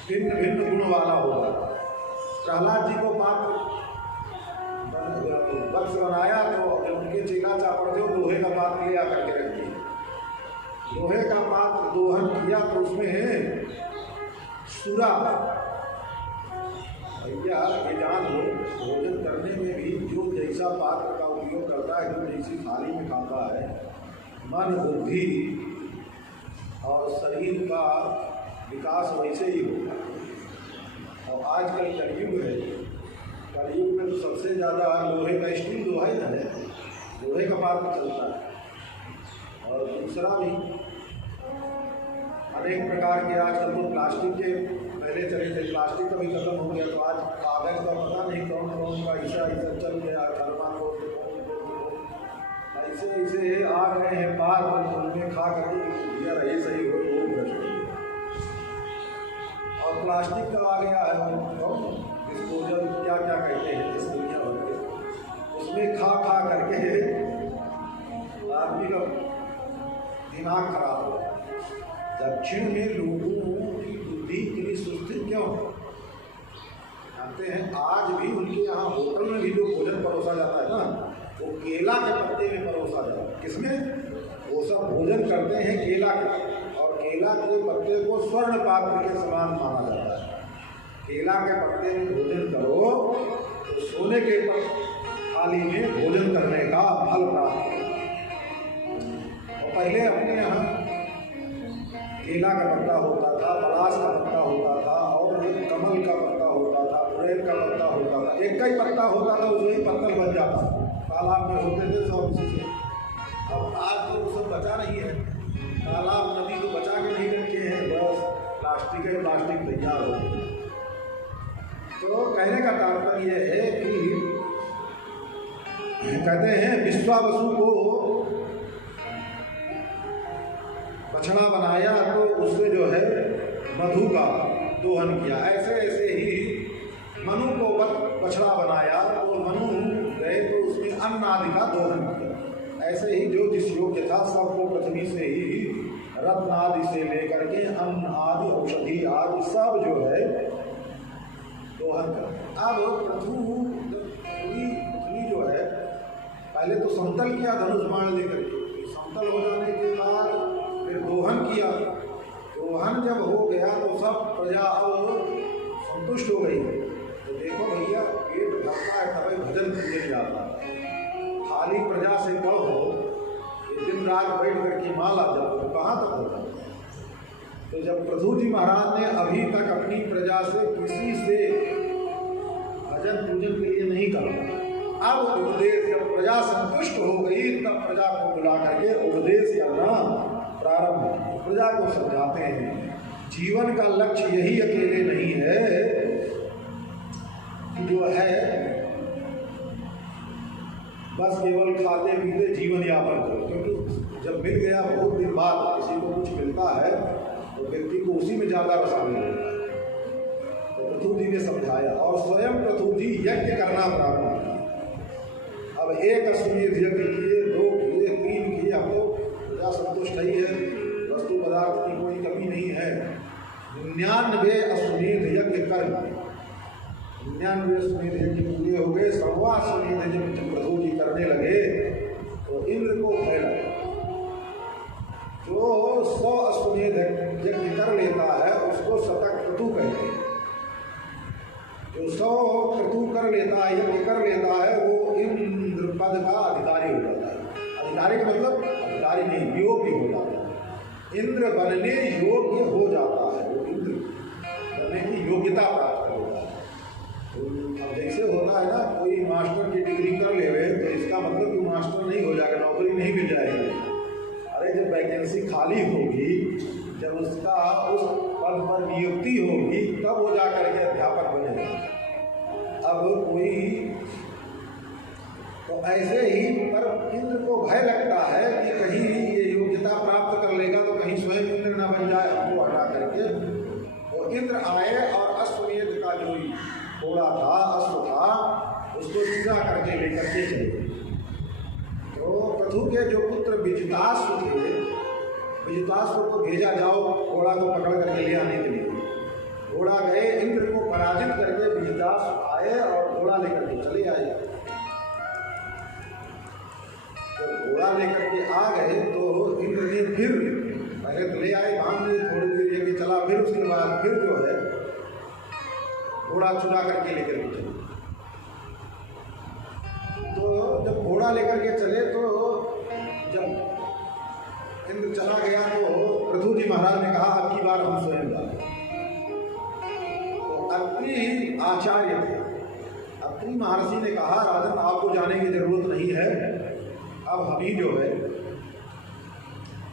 भिन्न भिन्न गुण वाला होगा। प्रहलाद जी को पात्र वक्ष बनाया तो जब उनके चेला चापड़ थे लोहे का पात्र ले आकर के रख दिया। लोहे का पात्र दोहन किया तो उसमें सुरा, भैया ये जान लो, भोजन करने में भी जो जैसा पात्र का उपयोग करता है, जो जैसी थाली में खाता है, मन बुद्धि और शरीर का विकास वैसे ही होगा। और आजकल कलयुग है, कलयुग में तो सबसे ज़्यादा लोहे का स्टील लोहा ही है, लोहे का पात्र चलता है। और दूसरा भी अनेक प्रकार के आजकल तो प्लास्टिक के पहले चले थे, प्लास्टिक का भी खत्म हो गया, तो आज कागज़ का पता नहीं कौन कौन का ऐसा चल गया। थर्माकोल ऐसे ऐसे आ गए हैं पात्र, उनमें खा करके यार ये सही हो वो भ्रष्ट। और प्लास्टिक का आ गया है डिस्पोजल, क्या क्या कहते हैं इस दुनिया भर के, उसमें खा खा करके आदमी का दिमाग खराब हो। दक्षिण में लोगों की बुद्धि इतनी सुस्थिर क्यों जानते हैं? आज भी उनके यहाँ होटल में भी जो भोजन परोसा जाता है ना, वो केला के पत्ते में परोसा जाता है। किसमें? वो सब भोजन करते हैं केला के, और केला के पत्ते को स्वर्ण पात्र के समान माना जाता है। केला के पत्ते में भोजन करो तो सोने के थाली में भोजन करने का फल प्राप्त हो। और पहले अपने यहाँ केला का पत्ता होता था, पलाश का पत्ता होता था, और कमल का पत्ता होता था, गुड़ैल का पत्ता होता था। एक का ही पत्ता होता था, उसमें ही पत्तल बन जाता था, तालाब में होते थे सब उसी से। अब आज तो सब बचा नहीं है, तालाब नदी तो बचा के नहीं रखे हैं, बस प्लास्टिक है, प्लास्टिक तैयार हो गई। तो कहने का तात्पर्य है कि कहते हैं विश्वावसु को बछड़ा बनाया तो उससे जो है मधु का दोहन किया। ऐसे ऐसे ही मनु को बछड़ा बनाया तो मनु गए तो उसमें अन्न आदि का दोहन किया। ऐसे ही जो जिस योग्य था सबको पृथ्वी से ही रत्न आदि से लेकर के अन्न आदि औषधि आदि सब जो है दोहन कर। अब पृथ्वी जो है पहले तो समतल किया धनुष बाण लेकर के, समतल हो जाने के बाद फिर दोहन किया। दोहन जब हो गया तो सब प्रजा अब संतुष्ट हो गई। तो देखो भैया, पेट भरता है तभी भजन पूजन जाता है। खाली प्रजा से कहो कि दिन रात बैठ करके माला जपो तो कहाँ तक होगा? तो जब पृथु जी महाराज ने अभी तक अपनी प्रजा से किसी से भजन पूजन के लिए नहीं कहा, अब उपदेश जब प्रजा संतुष्ट हो गई तब प्रजा को बुला करके उपदेश करना प्रारंभ। प्रजा को समझाते हैं जीवन का लक्ष्य यही अकेले नहीं है कि जो है बस केवल खाते पीते जीवन यापन करो, क्योंकि जब मिल गया बहुत दिन बाद किसी को कुछ मिलता है तो व्यक्ति को उसी में ज़्यादा शामिल होता है। तो पृथु जी ने समझाया और स्वयं पृथु जी यज्ञ करना प्रारंभ किया। अब एक अश्वमेध यज्ञ किए, 2 किए, 3 किए, अब तो प्रजा संतुष्ट नहीं है, वस्तु पदार्थ की कोई कमी नहीं है। 99 अश्वमेध यज्ञ कर 99 अश्वमेध यज्ञ पूरे हो गए। 100वां अश्वमेध यज्ञ जब पृथु जी करने लगे तो इंद्र को भय लगा। जो 100 अश्वमेध यज्ञ कर लेता है उसको शतक क्रतु कहते हैं। जो 100 क्रतु कर लेता है, यज्ञ कर लेता है, वो इंद्र पद का अधिकारी हो जाता है। अधिकारी का मतलब अधिकारी नहीं, योग्य हो जाता है। इंद्र बनने योग्य हो जाता है, वो इंद्र बनने की योग्यता प्राप्त होता है। अब जैसे होता है ना, कोई मास्टर की डिग्री कर ले तो इसका मतलब कि मास्टर नहीं हो जाएगा, नौकरी नहीं मिल जाएगी। अरे जब वैकेंसी खाली होगी, जब उसका उस पद पर नियुक्ति होगी तब वो जा करके अध्यापक बनेगा। अब कोई तो ऐसे ही पर इंद्र को भय लगता है कि कहीं ये योग्यता प्राप्त कर लेगा तो कहीं स्वयं इंद्र न बन जाए, हमको हटा करके। वो इंद्र आए और अश्वमेध का जो घोड़ा था, अश्व था, उसको सीधा करके लेकर के चले। तो पृथु के जो पुत्र विजिताश्व थे, विजिताश्व को भेजा, जाओ घोड़ा को पकड़ करके ले आने के लिए। घोड़ा गए, इंद्र को पराजित करके विजिताश्व आए और घोड़ा लेकर के चले आए। जब घोड़ा लेकर के आ गए तो इंद्र ने फिर पहले तो ले आए, बांध में थोड़ी देर लेके चला, फिर उसके बाद फिर जो है घोड़ा चुरा करके लेकर के चले। तो जब घोड़ा लेकर के चले तो जब इंद्र चला गया तो पृथु जी महाराज ने कहा अब की बार हम स्वयं जाए। तो अत्रि आचार्य थे, अत्रि महर्षि ने कहा राजन आपको जाने की जरूरत नहीं है, अब हमी जो है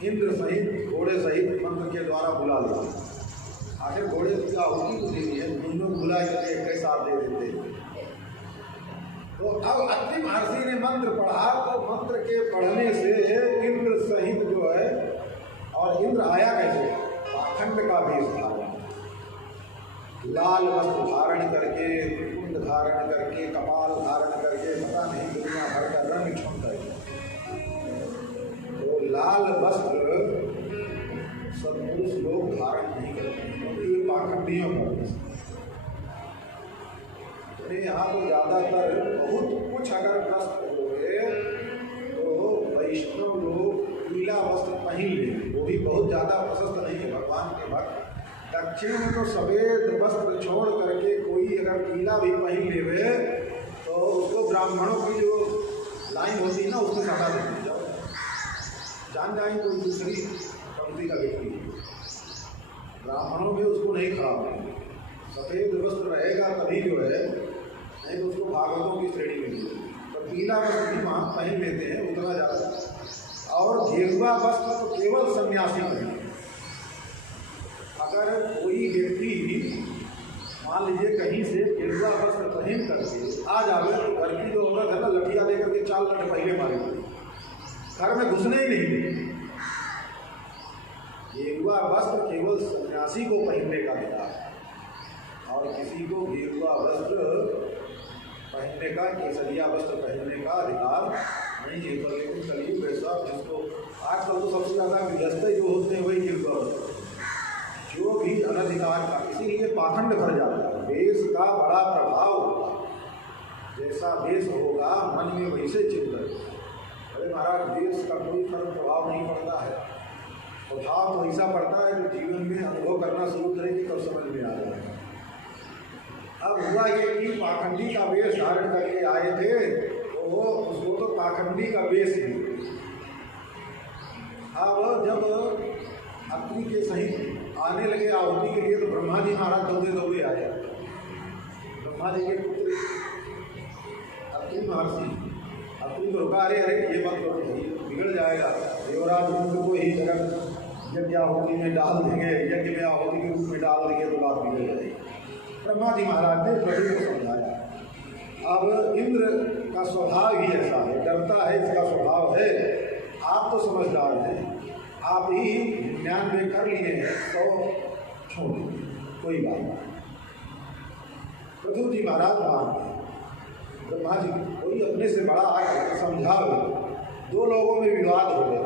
इंद्र सहित घोड़े सहित मंत्र के द्वारा बुला लिया। आखिर घोड़े की आहुति को देनी है, दोनों बुला करके एक साथ दे देते। तो अब अत्रि महर्षि ने मंत्र पढ़ा, तो मंत्र के पढ़ने से इंद्र सहित जो है, और इंद्र आया कैसे, पाखंड का वेश धारण, लाल वस्त्र धारण करके, कुंड धारण करके, कपाल धारण करके, पता नहीं दुनिया भर का रंग छोड़ करके। तो लाल वस्त्र सत्पुरुष लोग धारण नहीं करते क्योंकि ये पाखंडियों का वेश। यहाँ तो ज़्यादातर बहुत कुछ अगर वस्त्र हुए तो वैष्णव लोग पीला वस्त्र पहन लेंगे, वो भी बहुत ज़्यादा प्रशस्त नहीं है भगवान के भक्त। दक्षिण में तो सफ़ेद वस्त्र छोड़ करके कोई अगर पीला भी पहन लेवे तो उसको ब्राह्मणों की जो लाइन होती है ना उसमें हटा देती है, जान जाए कोई दूसरी पंक्ति का व्यक्ति। ब्राह्मणों में उसको नहीं खड़ा होगा, सफ़ेद वस्त्र रहेगा तभी जो है, नहीं तो उसको भागवतों की श्रेणी में मिलेगी। तो पीला वस्त्र भी वहाँ पहन लेते हैं उतना ज़्यादा। और गेरुआ वस्त्र तो केवल सन्यासी पहने। अगर कोई व्यक्ति मान लीजिए कहीं से गेरुआ वस्त्र पहन करके आ जावे तो घर की जो औरत है ना लठिया लेकर के 4 लठ पहले मारेगी, घर में घुसने ही नहीं देगी। गेरुआ वस्त्र केवल सन्यासी को पहनने का अधिकार है, और किसी को गेरुआ वस्त्र पहनने का, केसरिया वस्त्र पहनने का अधिकार नहीं है। तो लेकिन कलयुग ऐसा जिसको आजकल तो सबसे ज़्यादा व्यस्त जो होते हैं वही गेरुआ वस्त्र, जो भी अनधिकार का, इसीलिए पाखंड भर जाता है। वेश का बड़ा प्रभाव होगा, जैसा वेश होगा मन में वैसे चिंतन। अरे महाराज वेश का कोई फर्क प्रभाव नहीं पड़ता है, प्रभाव तो ऐसा पड़ता है जो जीवन में अनुभव करना शुरू करेंगे तब समझ में आ जाएगा। अब हुआ ये कि पाखंडी का वेश धारण करके आए थे तो उसको तो पाखंडी का वेश ही। अब जब अत्रि के सहित आने लगे आहुति के लिए तो ब्रह्मा जी महाराज दौड़े आए। ब्रह्मा जी के पुत्र अत्रि महर्षि, अत्रि को रुका, अरे ये मत करो, बिगड़ जाएगा, देवराज इंद्र को ही अगर यज्ञ आहुति में डाल देंगे, यज्ञ में आहुति के रूप में डाल देंगे तो बात बिगड़ जाएगी। ब्रह्मा जी महाराज ने प्रभु को समझाया। अब इंद्र का स्वभाव ही ऐसा है, डरता है, इसका स्वभाव है। आप तो समझदार हैं, आप ही ज्ञान में कर लिए हैं तो छोड़ दीजिए, कोई बात नहीं। प्रभु जी महाराज मान गए। ब्रह्मा जी कोई अपने से बड़ा आकर समझा, 2 लोगों में विवाद हो गए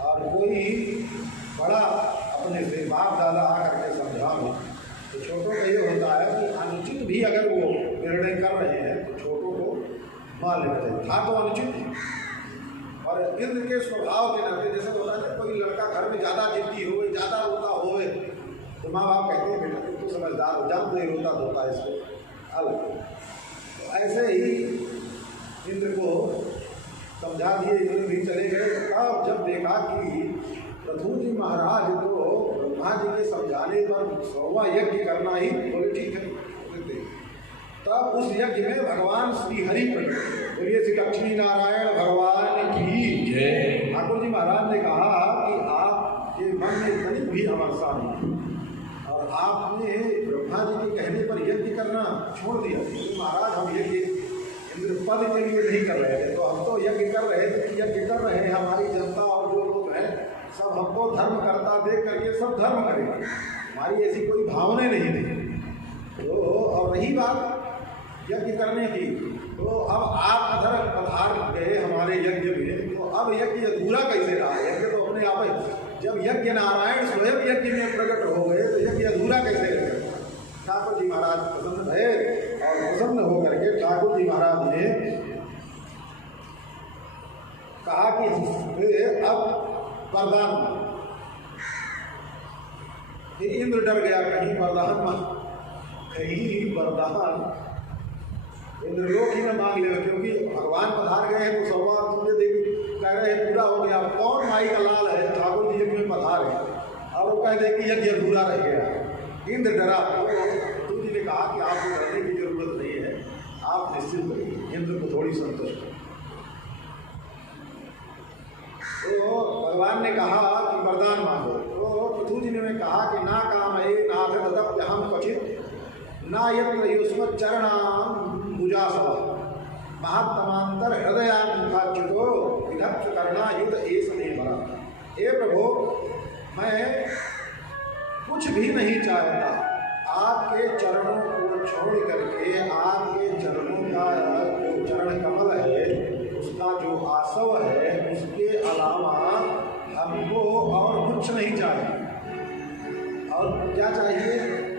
और कोई बड़ा अपने से बाप दादा आकर के समझा। तो छोटों का ये होता है कि अनुचित भी अगर वो निर्णय कर रहे हैं तो छोटों को मान लेना चाहिए। था तो अनुचित, और इंद्र के स्वभाव के नाते जैसे होता है कोई लड़का घर में ज़्यादा जिद्दी हो, ज़्यादा रोता हो, तो माँ बाप कहते हैं बेटा तुम तो समझदार हो, जब नहीं रोता धोता है इसको अलग। तो ऐसे ही इंद्र को समझा दिए, इंद्र भी चले गए। तब जब देखा कि पृथु जी महाराज तो ब्रह्मा जी के समझाने पर 100वां यज्ञ करना ही, बोले ठीक है। तब उस यज्ञ में भगवान श्री हरि प्रकट हुए। बोलिए श्री लक्ष्मी नारायण भगवान की जय। ठाकुर जी महाराज ने कहा कि आप ये मन में कहीं भी अमरसा नहीं, और आपने ब्रह्मा जी के कहने पर यज्ञ करना छोड़ दिया। महाराज हम यज्ञ इंद्र पद के लिए नहीं कर रहे थे। तो हम तो यज्ञ कर रहे थे, यज्ञ कर रहे हैं, हमारी जनता और जो लोग हैं सब हमको धर्म करता देख करके सब धर्म करेंगे, हमारी ऐसी कोई भावना नहीं थी। तो और रही बात यज्ञ करने की, तो अब आप अधर पधार गए हमारे यज्ञ में, तो अब यज्ञ अधूरा कैसे रहा? यज्ञ तो अपने आप ही, जब यज्ञ नारायण स्वयं यज्ञ में प्रकट हो गए तो यज्ञ अधूरा कैसे रहे? ठाकुर जी महाराज प्रसन्न भये और प्रसन्न होकर के ठाकुर जी महाराज ने कहा कि अब वरदान। फिर इंद्र डर गया, कहीं वरदान, कहीं वरदान इंद्रलोक ही में मांग ले, क्योंकि भगवान पधार गए हैं तो सौभाग्य तुमने देखी कह रहे हैं पूरा हो गया। कौन माई का लाल है, ठाकुर जी यज्ञ में पधार है और वो कह दे कि यज्ञ अधूरा रह गया। इंद्र डरा। तो जी ने कहा कि आपको डरने की जरूरत नहीं है, आप निश्चिंत रहिए, इंद्र को थोड़ी संतुष्ट। तो भगवान ने कहा कि वरदान मांगो। तो पृथु जी ने कहा कि ना काम है नाथ तदप्यहम क्वचित ना यत्र युष्मत् चरणाम भुजासव महात्मांतर हृदयान्मुखाच्युतो विधत्स करना युद्ध एस नहीं भरा। हे प्रभु, मैं कुछ भी नहीं चाहता, आपके चरणों को छोड़ करके आपके चरणों का जो चरण कमल है उसका जो आसव है उसके अलावा हमको और कुछ नहीं चाहिए। और क्या चाहिए?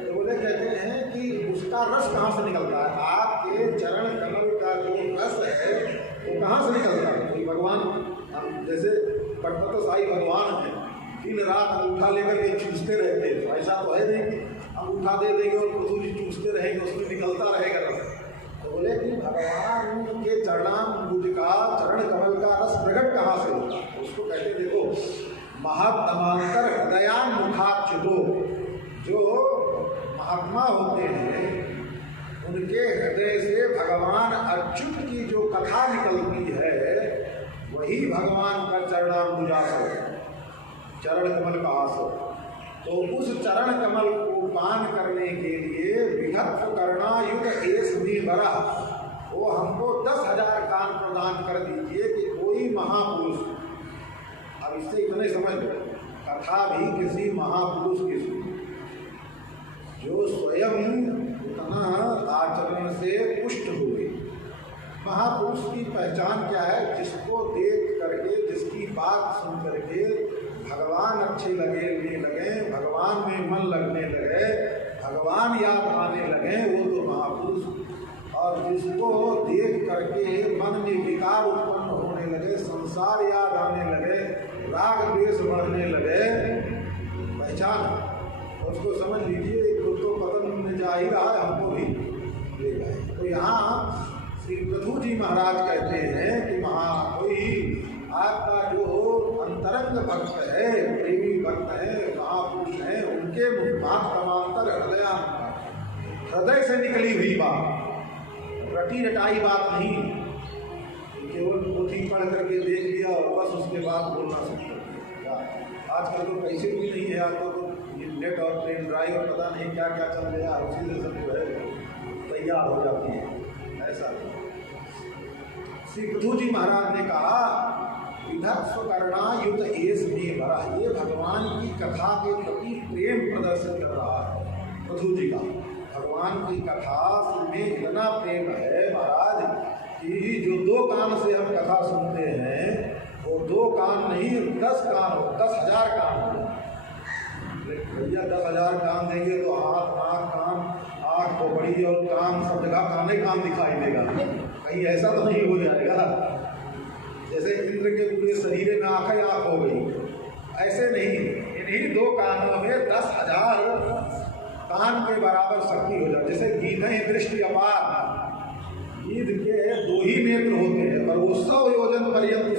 तो बोले कहते हैं कि उसका रस कहाँ से निकलता है? आपके चरण कमल का जो रस है वो कहाँ से निकलता है? कोई भगवान, हम जैसे पटपट साई भगवान है, दिन रात अंगूठा लेकर के चूसते रहते हैं, तो ऐसा तो है नहीं कि अंगूठा दे देंगे और पृथु जी चूसते रहेंगे, उसमें निकलता रहेगा रस। तो बोले कि भगवान के चरणाम्बुज का, चरण कमल का रस प्रकट कहाँ से होता है? उसको कहते देखो महात्मांतर हृदयान्मुखाच्युतो, जो महात्मा होते हैं उनके हृदय से भगवान अच्युत की जो कथा निकलती है वही भगवान का चरणाम्बुजासव, चरण कमल का आसव। तो उस चरण कमल को पान करने के लिए विहत्व करना युग एस भी बरा, वो हमको 10,000 कान प्रदान कर दीजिए कि कोई महापुरुष, अब इससे इतने समझ लो, कथा भी किसी महापुरुष की सुनी जो स्वयं उतना आचरण से पुष्ट हुए। महापुरुष की पहचान क्या है? जिसको देख करके, जिसकी बात सुन करके भगवान अच्छे लगने लगे, भगवान में मन लगने लगे, भगवान याद आने लगे, वो तो महापुरुष। और जिसको देख करके मन में विकार उत्पन्न होने लगे, संसार याद आने लगे, राग द्वेष बढ़ने लगे, पहचान उसको समझ लीजिए खुद तो पतन में जा ही रहा है, हमको भी ले गए। तो यहाँ श्री पृथु जी महाराज कहते हैं कि कोई आपका जो अंतरंग भक्त है, प्रेमी भक्त है, महापुरुष है, उनके महात्मांतर हृदय से निकली हुई बात, रटी रटाई बात नहीं, केवल पोथी पढ़ करके देख लिया और बस उसके बाद बोलना सीख। आजकल तो पैसे भी नहीं है, आजकल तो नेट और पेन ड्राइव और पता नहीं क्या क्या चल रहा है, उसी से सब जो है तैयार हो जाती है। ऐसा श्री पृथु जी महाराज ने कहा विधत्स्व करना युद्ध एस में भरा, ये भगवान की कथा के प्रति प्रेम प्रदर्शित कर रहा है। पृथु जी का भगवान की कथा में इतना प्रेम है महाराज कि जो 2 कान से हम कथा सुनते हैं वो 2 कान नहीं 10 कान हो, 10,000 कान हो। भैया 10,000 कान देंगे तो हाथ नाक कान आँख को बड़ी और कान सब जगह कान कान दिखाई देगा, कहीं ऐसा तो नहीं हो जाएगा जैसे इंद्र के पूरे शरीर में आँखें आँख हो गई, ऐसे नहीं। इन्हीं 2 कानों में 10,000 कान के बराबर शक्ति हो जाए। जैसे गीधें दृष्टि अपार, गीध के 2 ही नेत्र होते हैं और वो 100 योजन पर्यंत